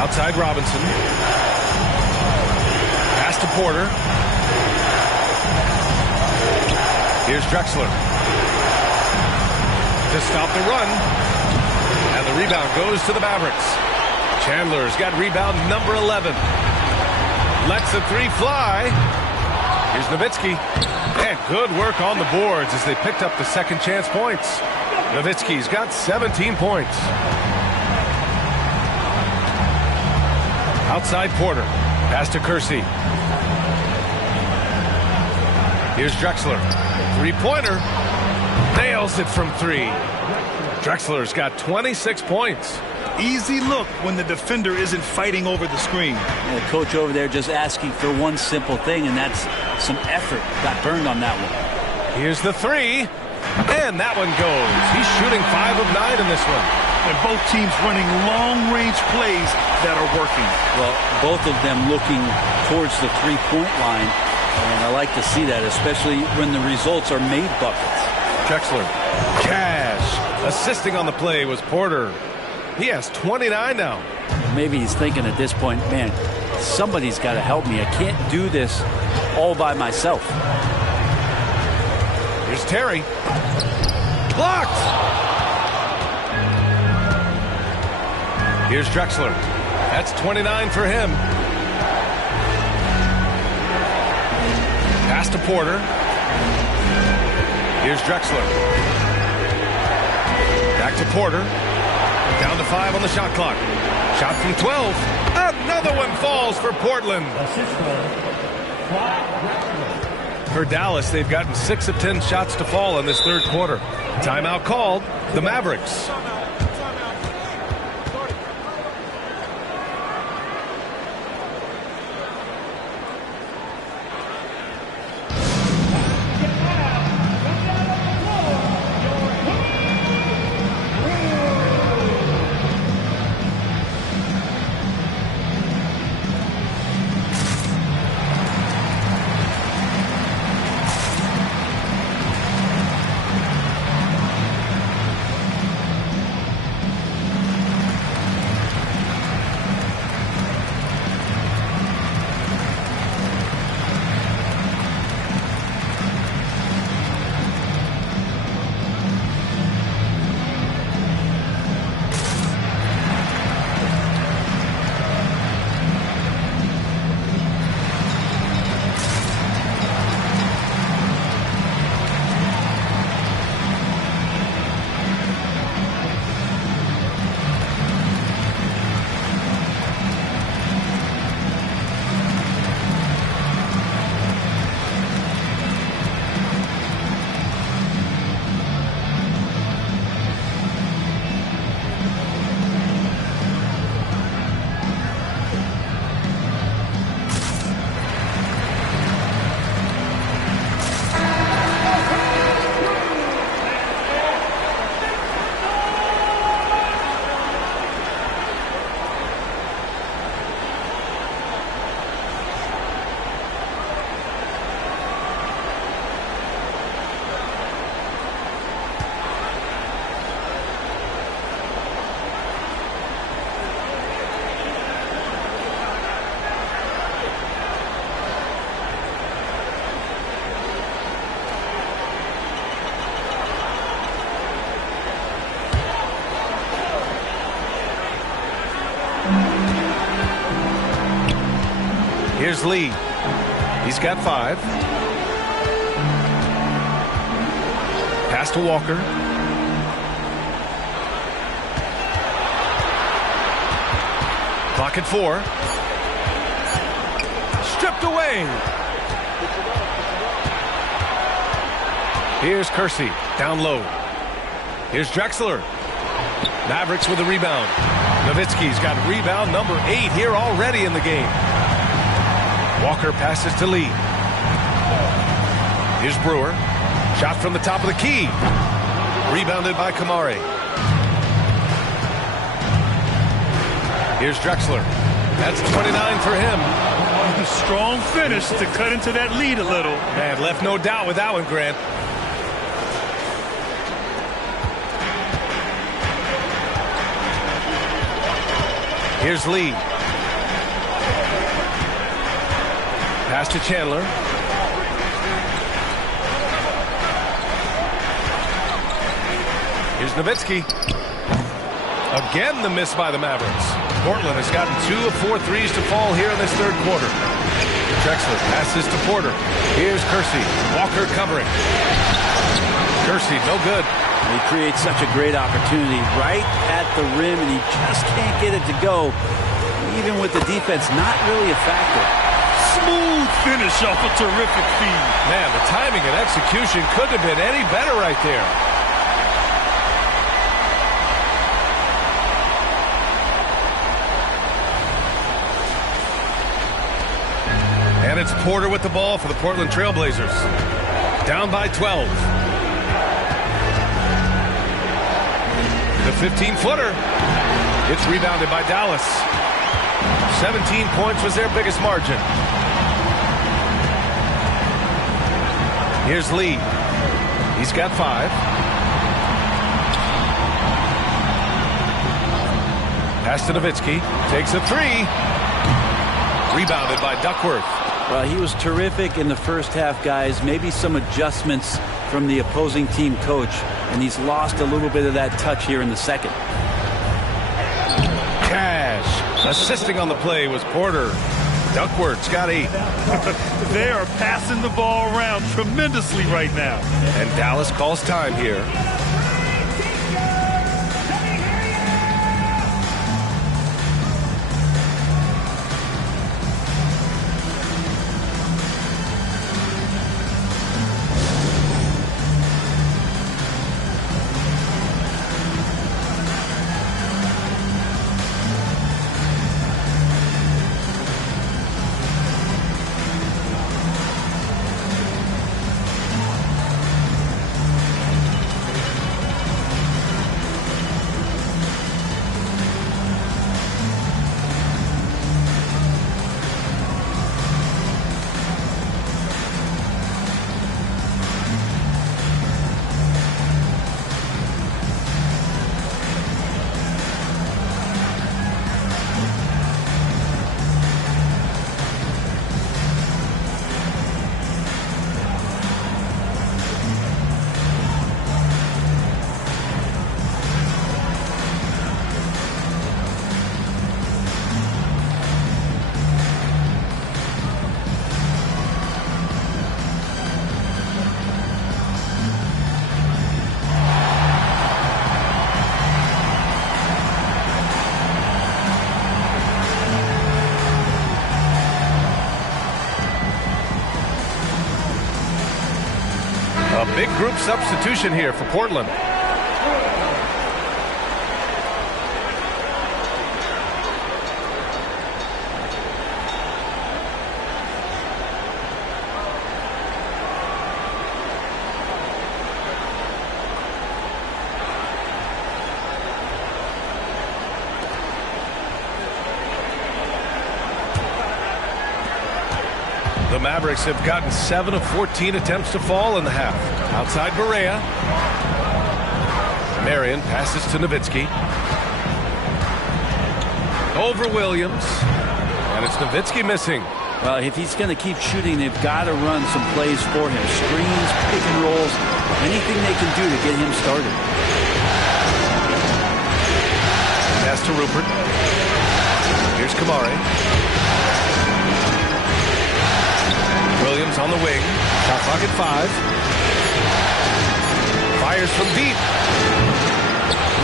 Outside Robinson. Pass to Porter. Here's Drexler. To stop the run. And the rebound goes to the Mavericks. Chandler's got rebound number 11. Lets the 3 fly. Here's Nowitzki. And good work on the boards as they picked up the second chance points. Nowitzki's got 17 points. Outside Porter. Pass to Kersey. Here's Drexler. 3-pointer. Nails it from 3. Drexler's got 26 points. Easy look when the defender isn't fighting over the screen. Yeah, the coach over there just asking for one simple thing, and that's some effort. Got burned on that one. Here's the 3. And that one goes. He's shooting 5 of 9 in this one. And both teams running long-range plays that are working. Well, both of them looking towards the three-point line. And I like to see that, especially when the results are made buckets. Drexler. Cash. Assisting on the play was Porter. He has 29 now. Maybe he's thinking at this point, man, somebody's got to help me. I can't do this all by myself. Here's Terry. Blocked! Here's Drexler. That's 29 for him. Pass to Porter. Here's Drexler. Back to Porter. Down to 5 on the shot clock. Shot from 12. Another one falls for Portland. For Dallas, they've gotten 6 of 10 shots to fall in this third quarter. Timeout called. The Mavericks. Here's Lee. He's got 5. Pass to Walker. Clock at 4. Stripped away. Here's Kersey. Down low. Here's Drexler. Mavericks with a rebound. Nowitzki's got rebound number 8 here already in the game. Walker passes to Lee. Here's Brewer. Shot from the top of the key. Rebounded by Kamari. Here's Drexler. That's 29 for him. A strong finish to cut into that lead a little. Man, left no doubt with that one, Grant. Here's Lee. Pass to Chandler. Here's Nowitzki. Again, the miss by the Mavericks. Portland has gotten 2 of 4 threes to fall here in this third quarter. Drexler passes to Porter. Here's Kersey. Walker covering. Kersey, no good. He creates such a great opportunity right at the rim, and he just can't get it to go. Even with the defense not really a factor. Smooth finish off a terrific feed. Man, the timing and execution couldn't have been any better right there. And it's Porter with the ball for the Portland Trailblazers. Down by 12. The 15-footer. It's rebounded by Dallas. 17 points was their biggest margin. Here's Lee. He's got 5. Pass to Nowitzki. Takes a 3. Rebounded by Duckworth. Well, he was terrific in the first half, guys. Maybe some adjustments from the opposing team coach, and he's lost a little bit of that touch here in the second. Cash. Assisting on the play was Porter. Duckworth's got 8. They are passing the ball around tremendously right now. And Dallas calls time here. A big group substitution here for Portland. The Mavericks have gotten 7 of 14 attempts to fall in the half. Outside Barea. Marion passes to Nowitzki. Over Williams. And it's Nowitzki missing. Well, if he's going to keep shooting, they've got to run some plays for him. Screens, pick and rolls, anything they can do to get him started. Pass to Rupert. Here's Kamari. Williams on the wing. Shot clock at 5. Fires from deep.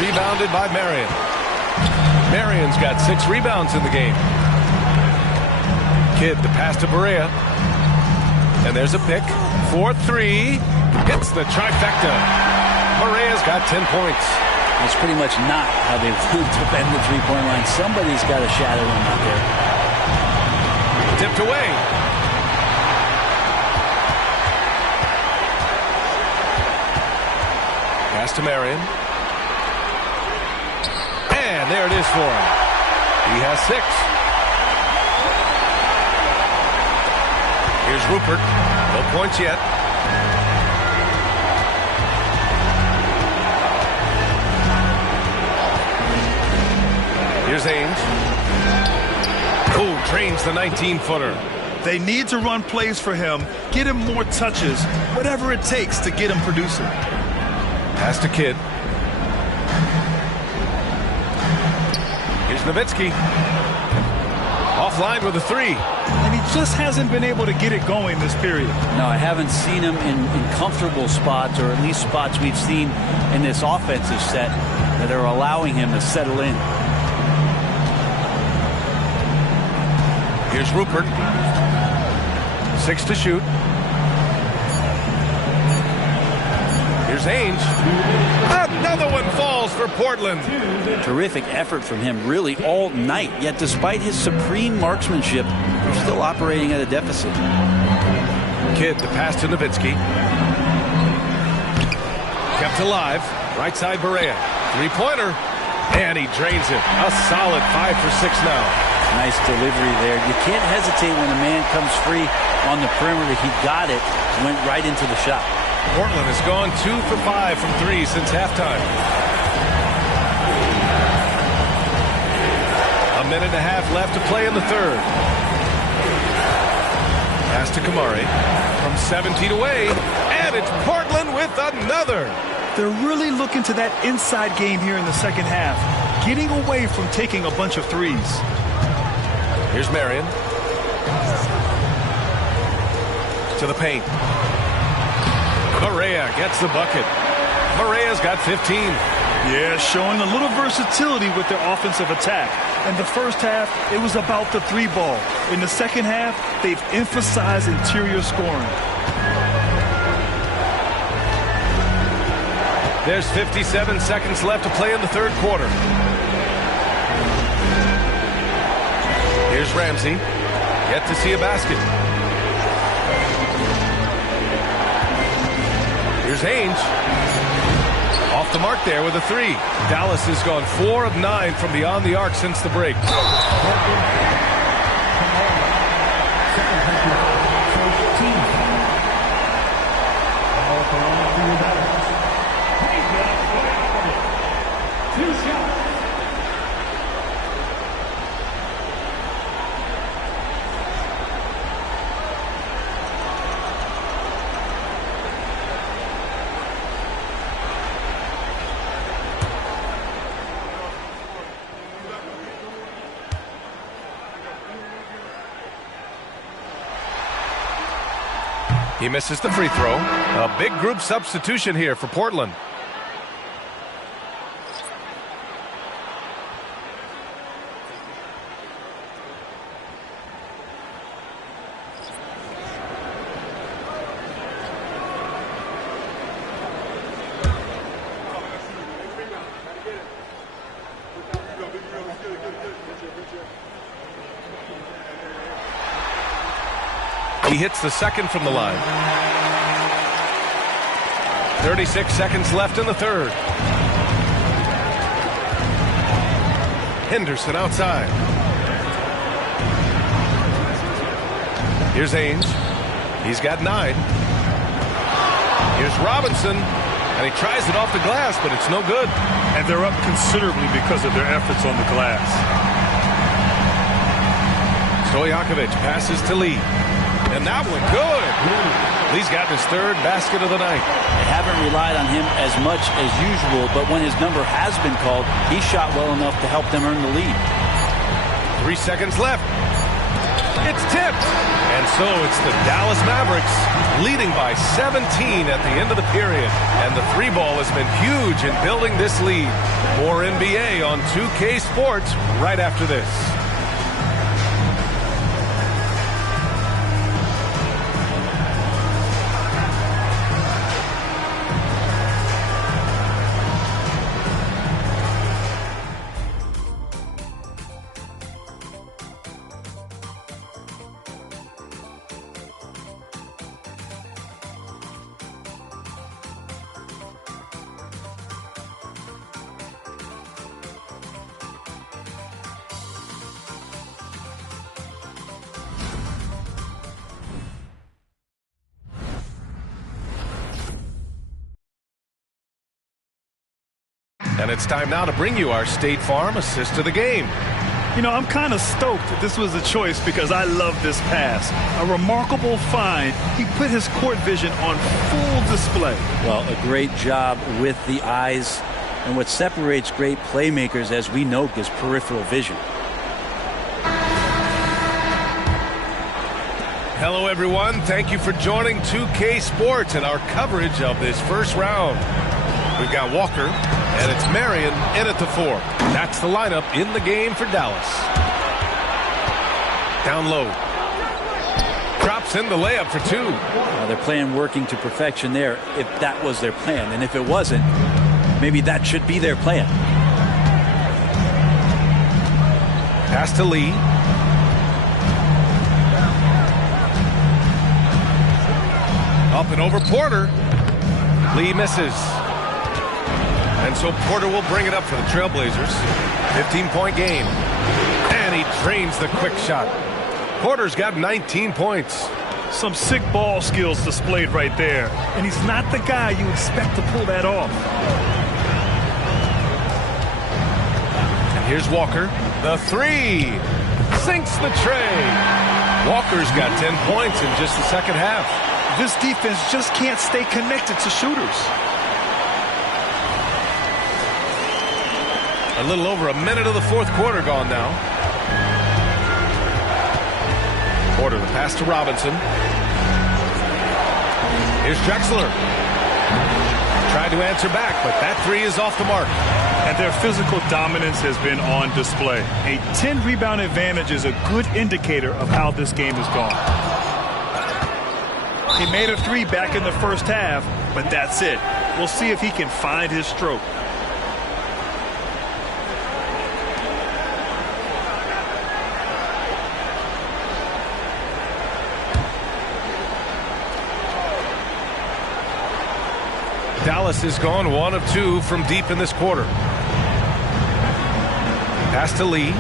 Rebounded by Marion. Marion's got 6 rebounds in the game. Kidd the pass to Barea. And there's a pick. 4-3. Hits the trifecta. Barea's got 10 points. That's pretty much not how they defend the three-point line. Somebody's got to shadow him out there. Tipped away. Pass to Marion. And there it is for him. He has 6. Here's Rupert. No points yet. Here's Ainge. Oh, drains the 19-footer. They need to run plays for him, get him more touches, whatever it takes to get him producing. Pass to Kidd. Here's Nowitzki. Offline with a 3. And he just hasn't been able to get it going this period. No, I haven't seen him in comfortable spots, or at least spots we've seen in this offensive set that are allowing him to settle in. Here's Rupert. 6 to shoot. Here's Ainge. Another one falls for Portland. Terrific effort from him really all night. Yet despite his supreme marksmanship, they're still operating at a deficit. Kidd the pass to Nowitzki. Kept alive. Right side Barea. 3-pointer. And he drains it. A solid 5 for 6 now. Nice delivery there. You can't hesitate when a man comes free on the perimeter. He got it. Went right into the shot. Portland has gone 2 for 5 from 3 since halftime. A minute and a half left to play in the third. Pass to Kamari from 7 feet away, and it's Portland with another. They're really looking to that inside game here in the second half, getting away from taking a bunch of threes. Here's Marion. To the paint. Correa gets the bucket. Correa's got 15. Yeah, showing a little versatility with their offensive attack. In the first half, it was about the three ball. In the second half, they've emphasized interior scoring. There's 57 seconds left to play in the third quarter. Here's Ramsey. Yet to see a basket. Here's Ainge. Off the mark there with a three. Dallas has gone 4 of 9 from beyond the arc since the break. He misses the free throw. A big group substitution here for Portland. He hits the second from the line. 36 seconds left in the third. Henderson outside. Here's Ainge. He's got 9. Here's Robinson. And he tries it off the glass, but it's no good. And they're up considerably because of their efforts on the glass. Stojakovic passes to Lee. And that one good. Lee's gotten his third basket of the night. They haven't relied on him as much as usual, but when his number has been called, he shot well enough to help them earn the lead. 3 seconds left. It's tipped. And so it's the Dallas Mavericks leading by 17 at the end of the period. And the three ball has been huge in building this lead. More NBA on 2K Sports right after this. And it's time now to bring you our State Farm assist of the game. You know, I'm kind of stoked that this was a choice because I love this pass. A remarkable find. He put his court vision on full display. Well, a great job with the eyes. And what separates great playmakers, as we know, is peripheral vision. Hello, everyone. Thank you for joining 2K Sports and our coverage of this first round. We've got Walker, and it's Marion in at the 4. That's the lineup in the game for Dallas. Down low. Drops in the layup for 2. They're playing working to perfection there, if that was their plan. And if it wasn't, maybe that should be their plan. Pass to Lee. Up and over Porter. Lee misses. And so Porter will bring it up for the Trailblazers. 15-point game. And he drains the quick shot. Porter's got 19 points. Some sick ball skills displayed right there. And he's not the guy you expect to pull that off. And here's Walker. The 3. Sinks the tray. Walker's got 10 points in just the second half. This defense just can't stay connected to shooters. A little over a minute of the fourth quarter gone now. Porter, the pass to Robinson. Here's Drexler. Tried to answer back, but that three is off the mark. And their physical dominance has been on display. A 10-rebound advantage is a good indicator of how this game has gone. He made a three back in the first half, but that's it. We'll see if he can find his stroke. Dallas is gone 1 of 2 from deep in this quarter. Pass to Lee.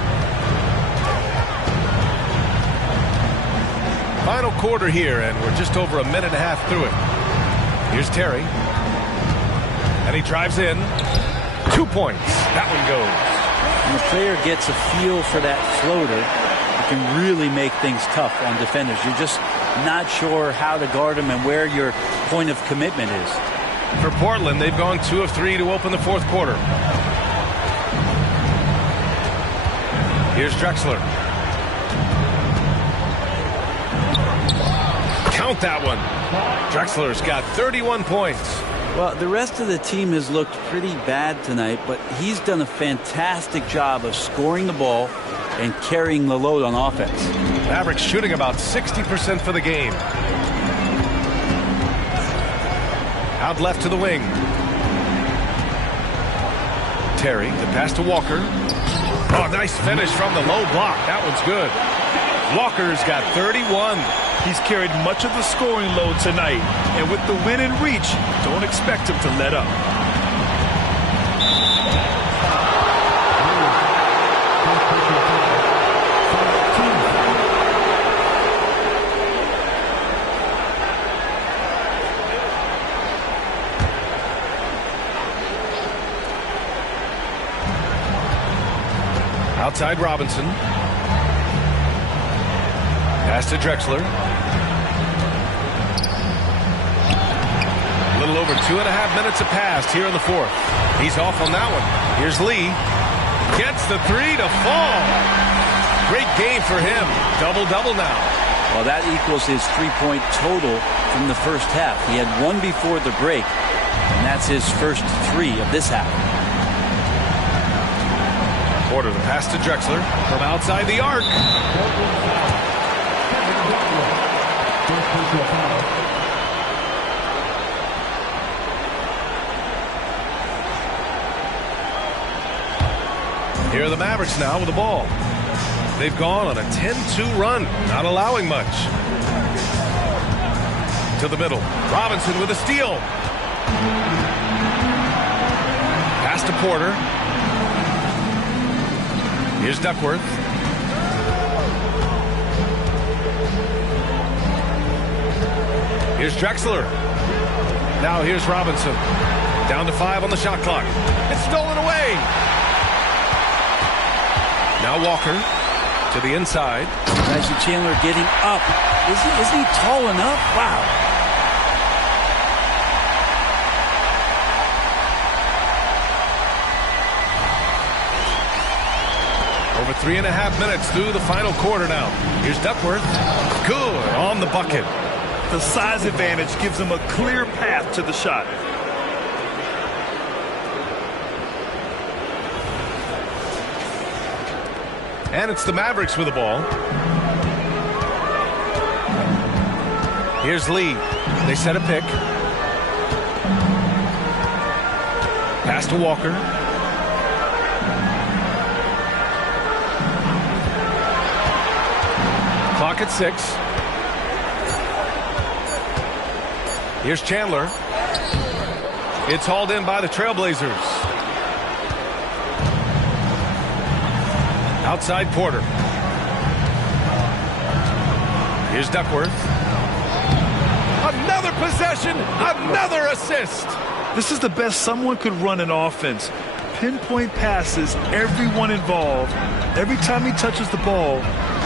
Final quarter here, and we're just over a minute and a half through it. Here's Terry. And he drives in. 2 points. That one goes. When the player gets a feel for that floater, it can really make things tough on defenders. You're just not sure how to guard them and where your point of commitment is. For Portland, they've gone 2 of 3 to open the fourth quarter. Here's Drexler. Count that one. Drexler's got 31 points. Well, the rest of the team has looked pretty bad tonight, but he's done a fantastic job of scoring the ball and carrying the load on offense. Mavericks shooting about 60% for the game. Out left to the wing. Terry, the pass to Walker. Oh, nice finish from the low block. That one's good. Walker's got 31. He's carried much of the scoring load tonight, and with the win in reach, don't expect him to let up. Outside Robinson. Pass to Drexler. A little over 2.5 minutes have passed here in the fourth. He's off on that one. Here's Lee. Gets the three to fall. Great game for him. Double-double now. Well, that equals his three-point total from the first half. He had one before the break, and that's his first three of this half. Porter, the pass to Drexler from outside the arc. Here are the Mavericks now with the ball. They've gone on a 10-2 run, not allowing much. To the middle. Robinson with a steal. Pass to Porter. Here's Duckworth. Here's Drexler. Now here's Robinson. Down to 5 on the shot clock. It's stolen away. Now Walker to the inside. Tyson Chandler getting up. Isn't he tall enough? Wow. Over 3.5 minutes through the final quarter now. Here's Duckworth. Good on the bucket. The size advantage gives him a clear path to the shot. And it's the Mavericks with the ball. Here's Lee. They set a pick. Pass to Walker. Clock at 6. Here's Chandler. It's hauled in by the Trailblazers. Outside Porter. Here's Duckworth. Another possession, another assist. This is the best someone could run an offense. Pinpoint passes, everyone involved. Every time he touches the ball,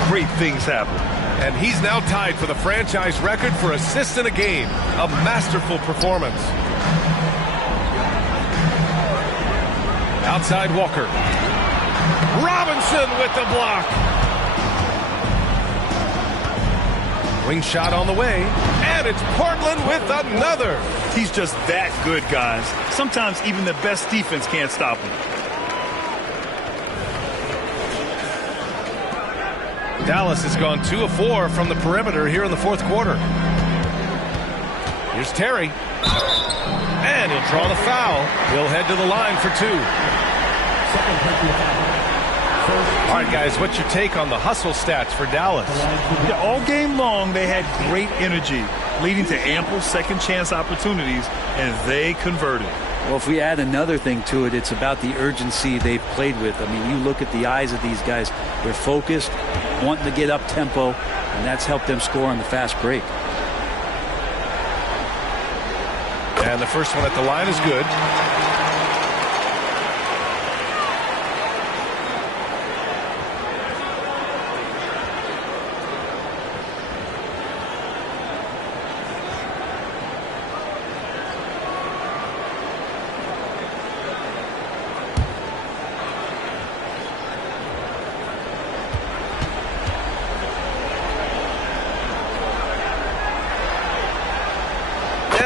great things happen. And he's now tied for the franchise record for assists in a game. A masterful performance. Outside Walker. Robinson with the block. Wing shot on the way. And it's Portland with another. He's just that good, guys. Sometimes even the best defense can't stop him. Dallas has gone 2 of 4 from the perimeter here in the fourth quarter. Here's Terry. And he'll draw the foul. He'll head to the line for 2. All right, guys, what's your take on the hustle stats for Dallas? Yeah, all game long, they had great energy, leading to ample second chance opportunities, and they converted. Well, if we add another thing to it, it's about the urgency they've played with. I mean, you look at the eyes of these guys. They're focused, wanting to get up tempo, and that's helped them score on the fast break. And the first one at the line is good.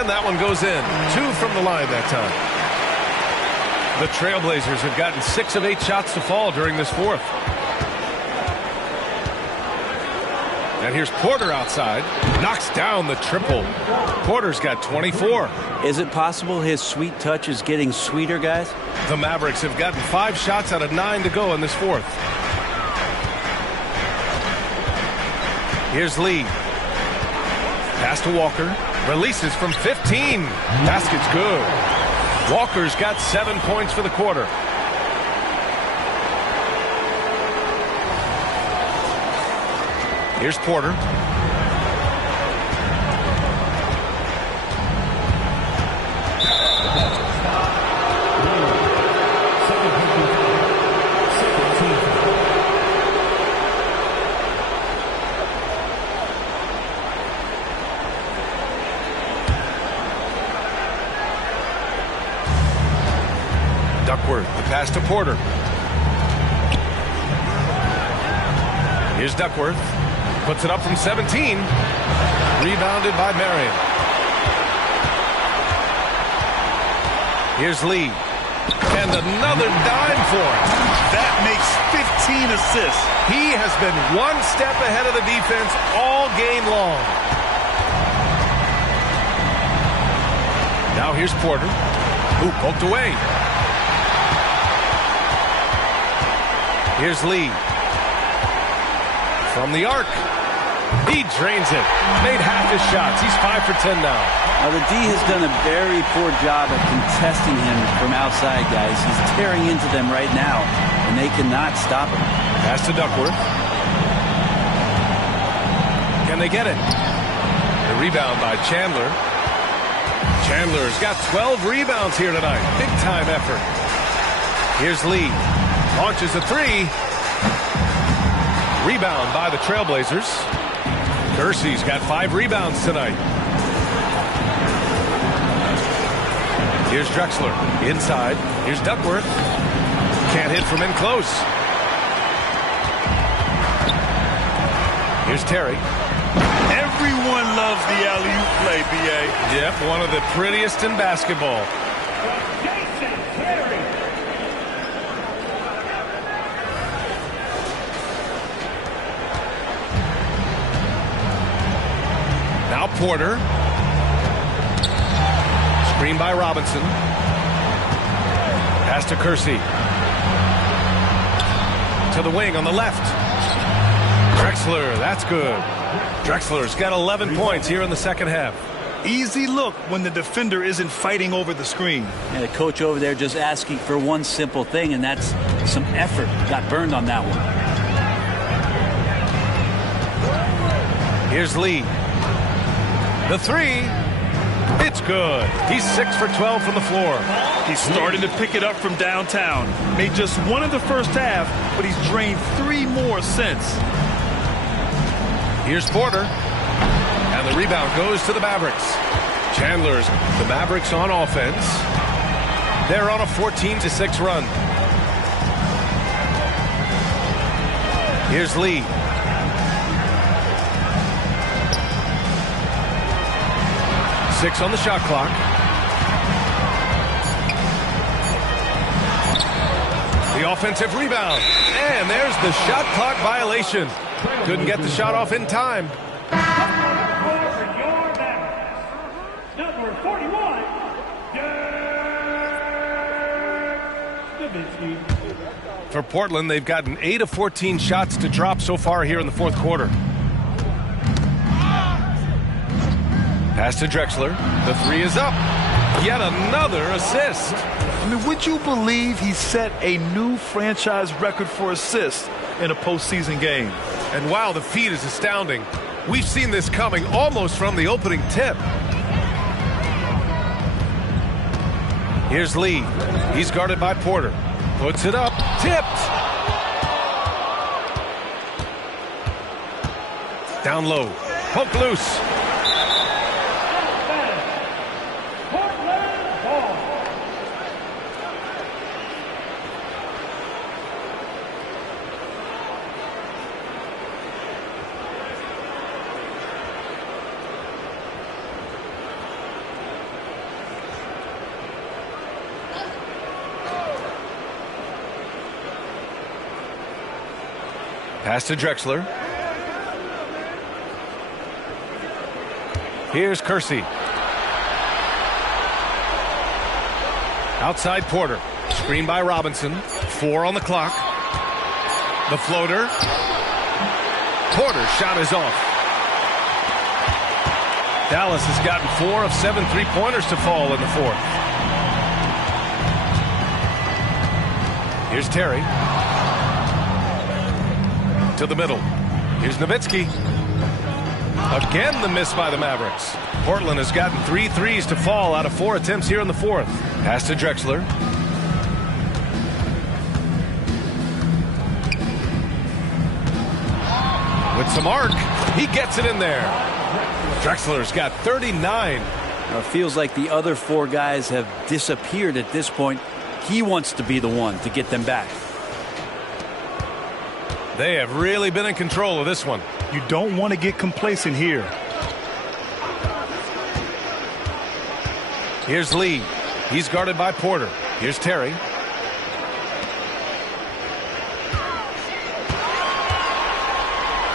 That one goes in. 2 from the line that time. The Trailblazers have gotten 6 of 8 shots to fall during this fourth. And here's Porter outside. Knocks down the triple. Porter's got 24. Is it possible his sweet touch is getting sweeter, guys? The Mavericks have gotten 5 shots out of 9 to go in this fourth. Here's Lee. Pass to Walker. Releases from 15. Basket's good. Walker's got 7 points for the quarter. Here's Porter. Duckworth, the pass to Porter. Here's Duckworth. Puts it up from 17. Rebounded by Marion. Here's Lee. And another dime for him. That makes 15 assists. He has been one step ahead of the defense all game long. Now here's Porter. Ooh, poked away. Here's Lee. From the arc. He drains it. Made half his shots. He's 5 for 10 now. Now, the D has done a very poor job at contesting him from outside, guys. He's tearing into them right now, and they cannot stop him. Pass to Duckworth. Can they get it? The rebound by Chandler. Chandler's got 12 rebounds here tonight. Big time effort. Here's Lee. Launches a 3. Rebound by the Trailblazers. Kersey's got 5 rebounds tonight. Here's Drexler. Inside. Here's Duckworth. Can't hit from in close. Here's Terry. Everyone loves the alley-oop play, B.A. Yep, one of the prettiest in basketball. Now Porter. Screen by Robinson. Pass to Kersey. To the wing on the left. Drexler, that's good. Drexler's got 11 points here in the second half. Easy look when the defender isn't fighting over the screen. And the coach over there just asking for one simple thing, and that's some effort. Got burned on that one. Here's Lee. The 3. It's good. He's 6 for 12 from the floor. He's starting to pick it up from downtown. Made just 1 in the first half, but he's drained 3 more since. Here's Porter. And the rebound goes to the Mavericks. Chandler's the Mavericks on offense. They're on a 14-6 run. Here's Lee. Six on the shot clock. The offensive rebound. And there's the shot clock violation. Couldn't get the shot off in time. Number 41, For Portland, they've gotten 8 of 14 shots to drop so far here in the fourth quarter. Pass to Drexler. The three is up. Yet another assist. I mean, would you believe he set a new franchise record for assists in a postseason game? And wow, the feat is astounding. We've seen this coming almost from the opening tip. Here's Lee. He's guarded by Porter. Puts it up. Tipped. Down low. Poke loose. Pass to Drexler. Here's Kersey. Outside Porter. Screen by Robinson. 4 on the clock. The floater. Porter's shot is off. Dallas has gotten 4 of 7 three-pointers to fall in the fourth. Here's Terry. To the middle. Here's Nowitzki. Again the miss by the Mavericks. Portland has gotten 3 threes to fall out of 4 attempts here in the fourth. Pass to Drexler. With some arc, he gets it in there. Drexler's got 39. Now it feels like the other 4 guys have disappeared at this point. He wants to be the one to get them back. They have really been in control of this one. You don't want to get complacent here. Here's Lee. He's guarded by Porter. Here's Terry.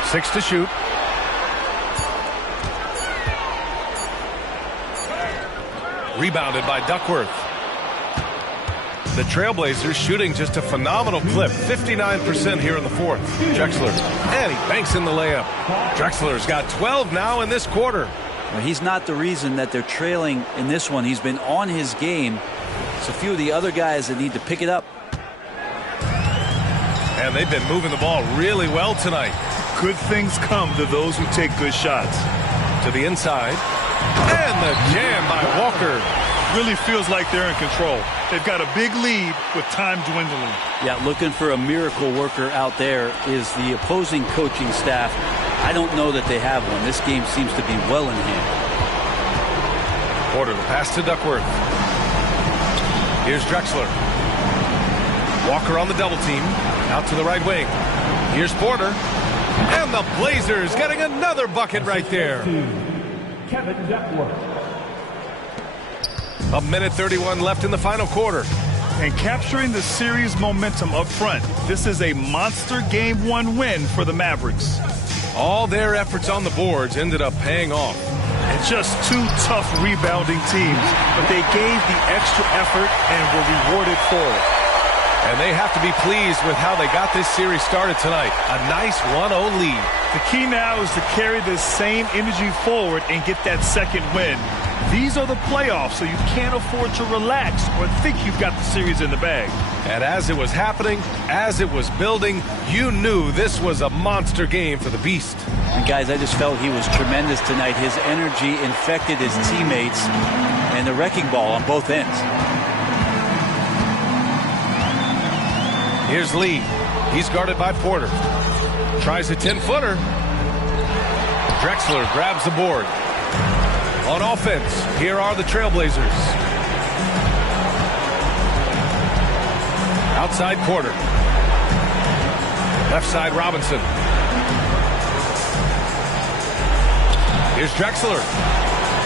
Six to shoot. Rebounded by Duckworth. The Trailblazers shooting just a phenomenal clip. 59% here in the fourth. Drexler. And he banks in the layup. Drexler's got 12 now in this quarter. Well, he's not the reason that they're trailing in this one. He's been on his game. It's a few of the other guys that need to pick it up. And they've been moving the ball really well tonight. Good things come to those who take good shots. To the inside. And the jam by Walker. Really feels like they're in control. They've got a big lead with time dwindling. Yeah, looking for a miracle worker out there is the opposing coaching staff. I don't know that they have one. This game seems to be well in hand. Porter, the pass to Duckworth. Here's Drexler. Walker on the double team. Out to the right wing. Here's Porter. And the Blazers getting another bucket right there. Kevin Duckworth. A minute 31 left in the final quarter. And capturing the series momentum up front. This is a monster Game 1 win for the Mavericks. All their efforts on the boards ended up paying off. And just 2 tough rebounding teams, but they gave the extra effort and were rewarded for it. And they have to be pleased with how they got this series started tonight. A nice 1-0 lead. The key now is to carry this same energy forward and get that second win. These are the playoffs, so you can't afford to relax or think you've got the series in the bag. And as it was happening, as it was building, you knew this was a monster game for the Beast. And guys, I just felt he was tremendous tonight. His energy infected his teammates and the wrecking ball on both ends. Here's Lee. He's guarded by Porter. Tries a 10-footer. Drexler grabs the board. On offense, here are the Trailblazers. Outside quarter. Left side, Robinson. Here's Drexler.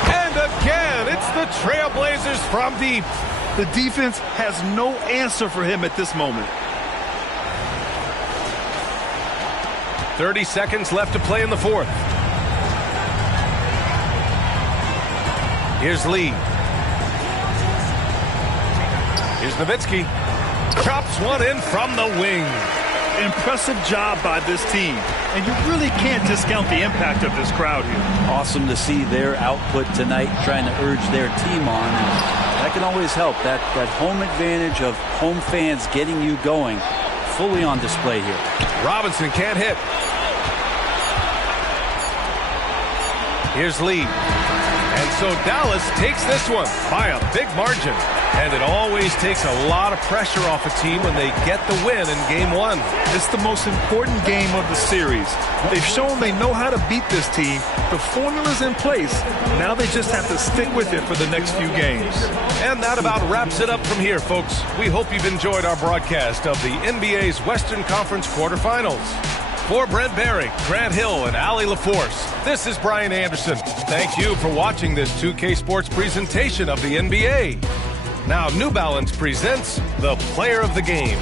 And again, it's the Trailblazers from deep. The defense has no answer for him at this moment. 30 seconds left to play in the fourth. Here's Lee. Here's Nowitzki. Chops one in from the wing. Impressive job by this team. And you really can't discount the impact of this crowd here. Awesome to see their output tonight, trying to urge their team on. And that can always help. That home advantage of home fans getting you going, fully on display here. Robinson can't hit. Here's Lee. And so Dallas takes this one by a big margin. And it always takes a lot of pressure off a team when they get the win in game one. It's the most important game of the series. They've shown they know how to beat this team. The formula's in place. Now they just have to stick with it for the next few games. And that about wraps it up from here, folks. We hope you've enjoyed our broadcast of the NBA's Western Conference quarterfinals. For Brent Barry, Grant Hill, and Allie LaForce, this is Brian Anderson. Thank you for watching this 2K Sports presentation of the NBA. Now, New Balance presents the Player of the Game.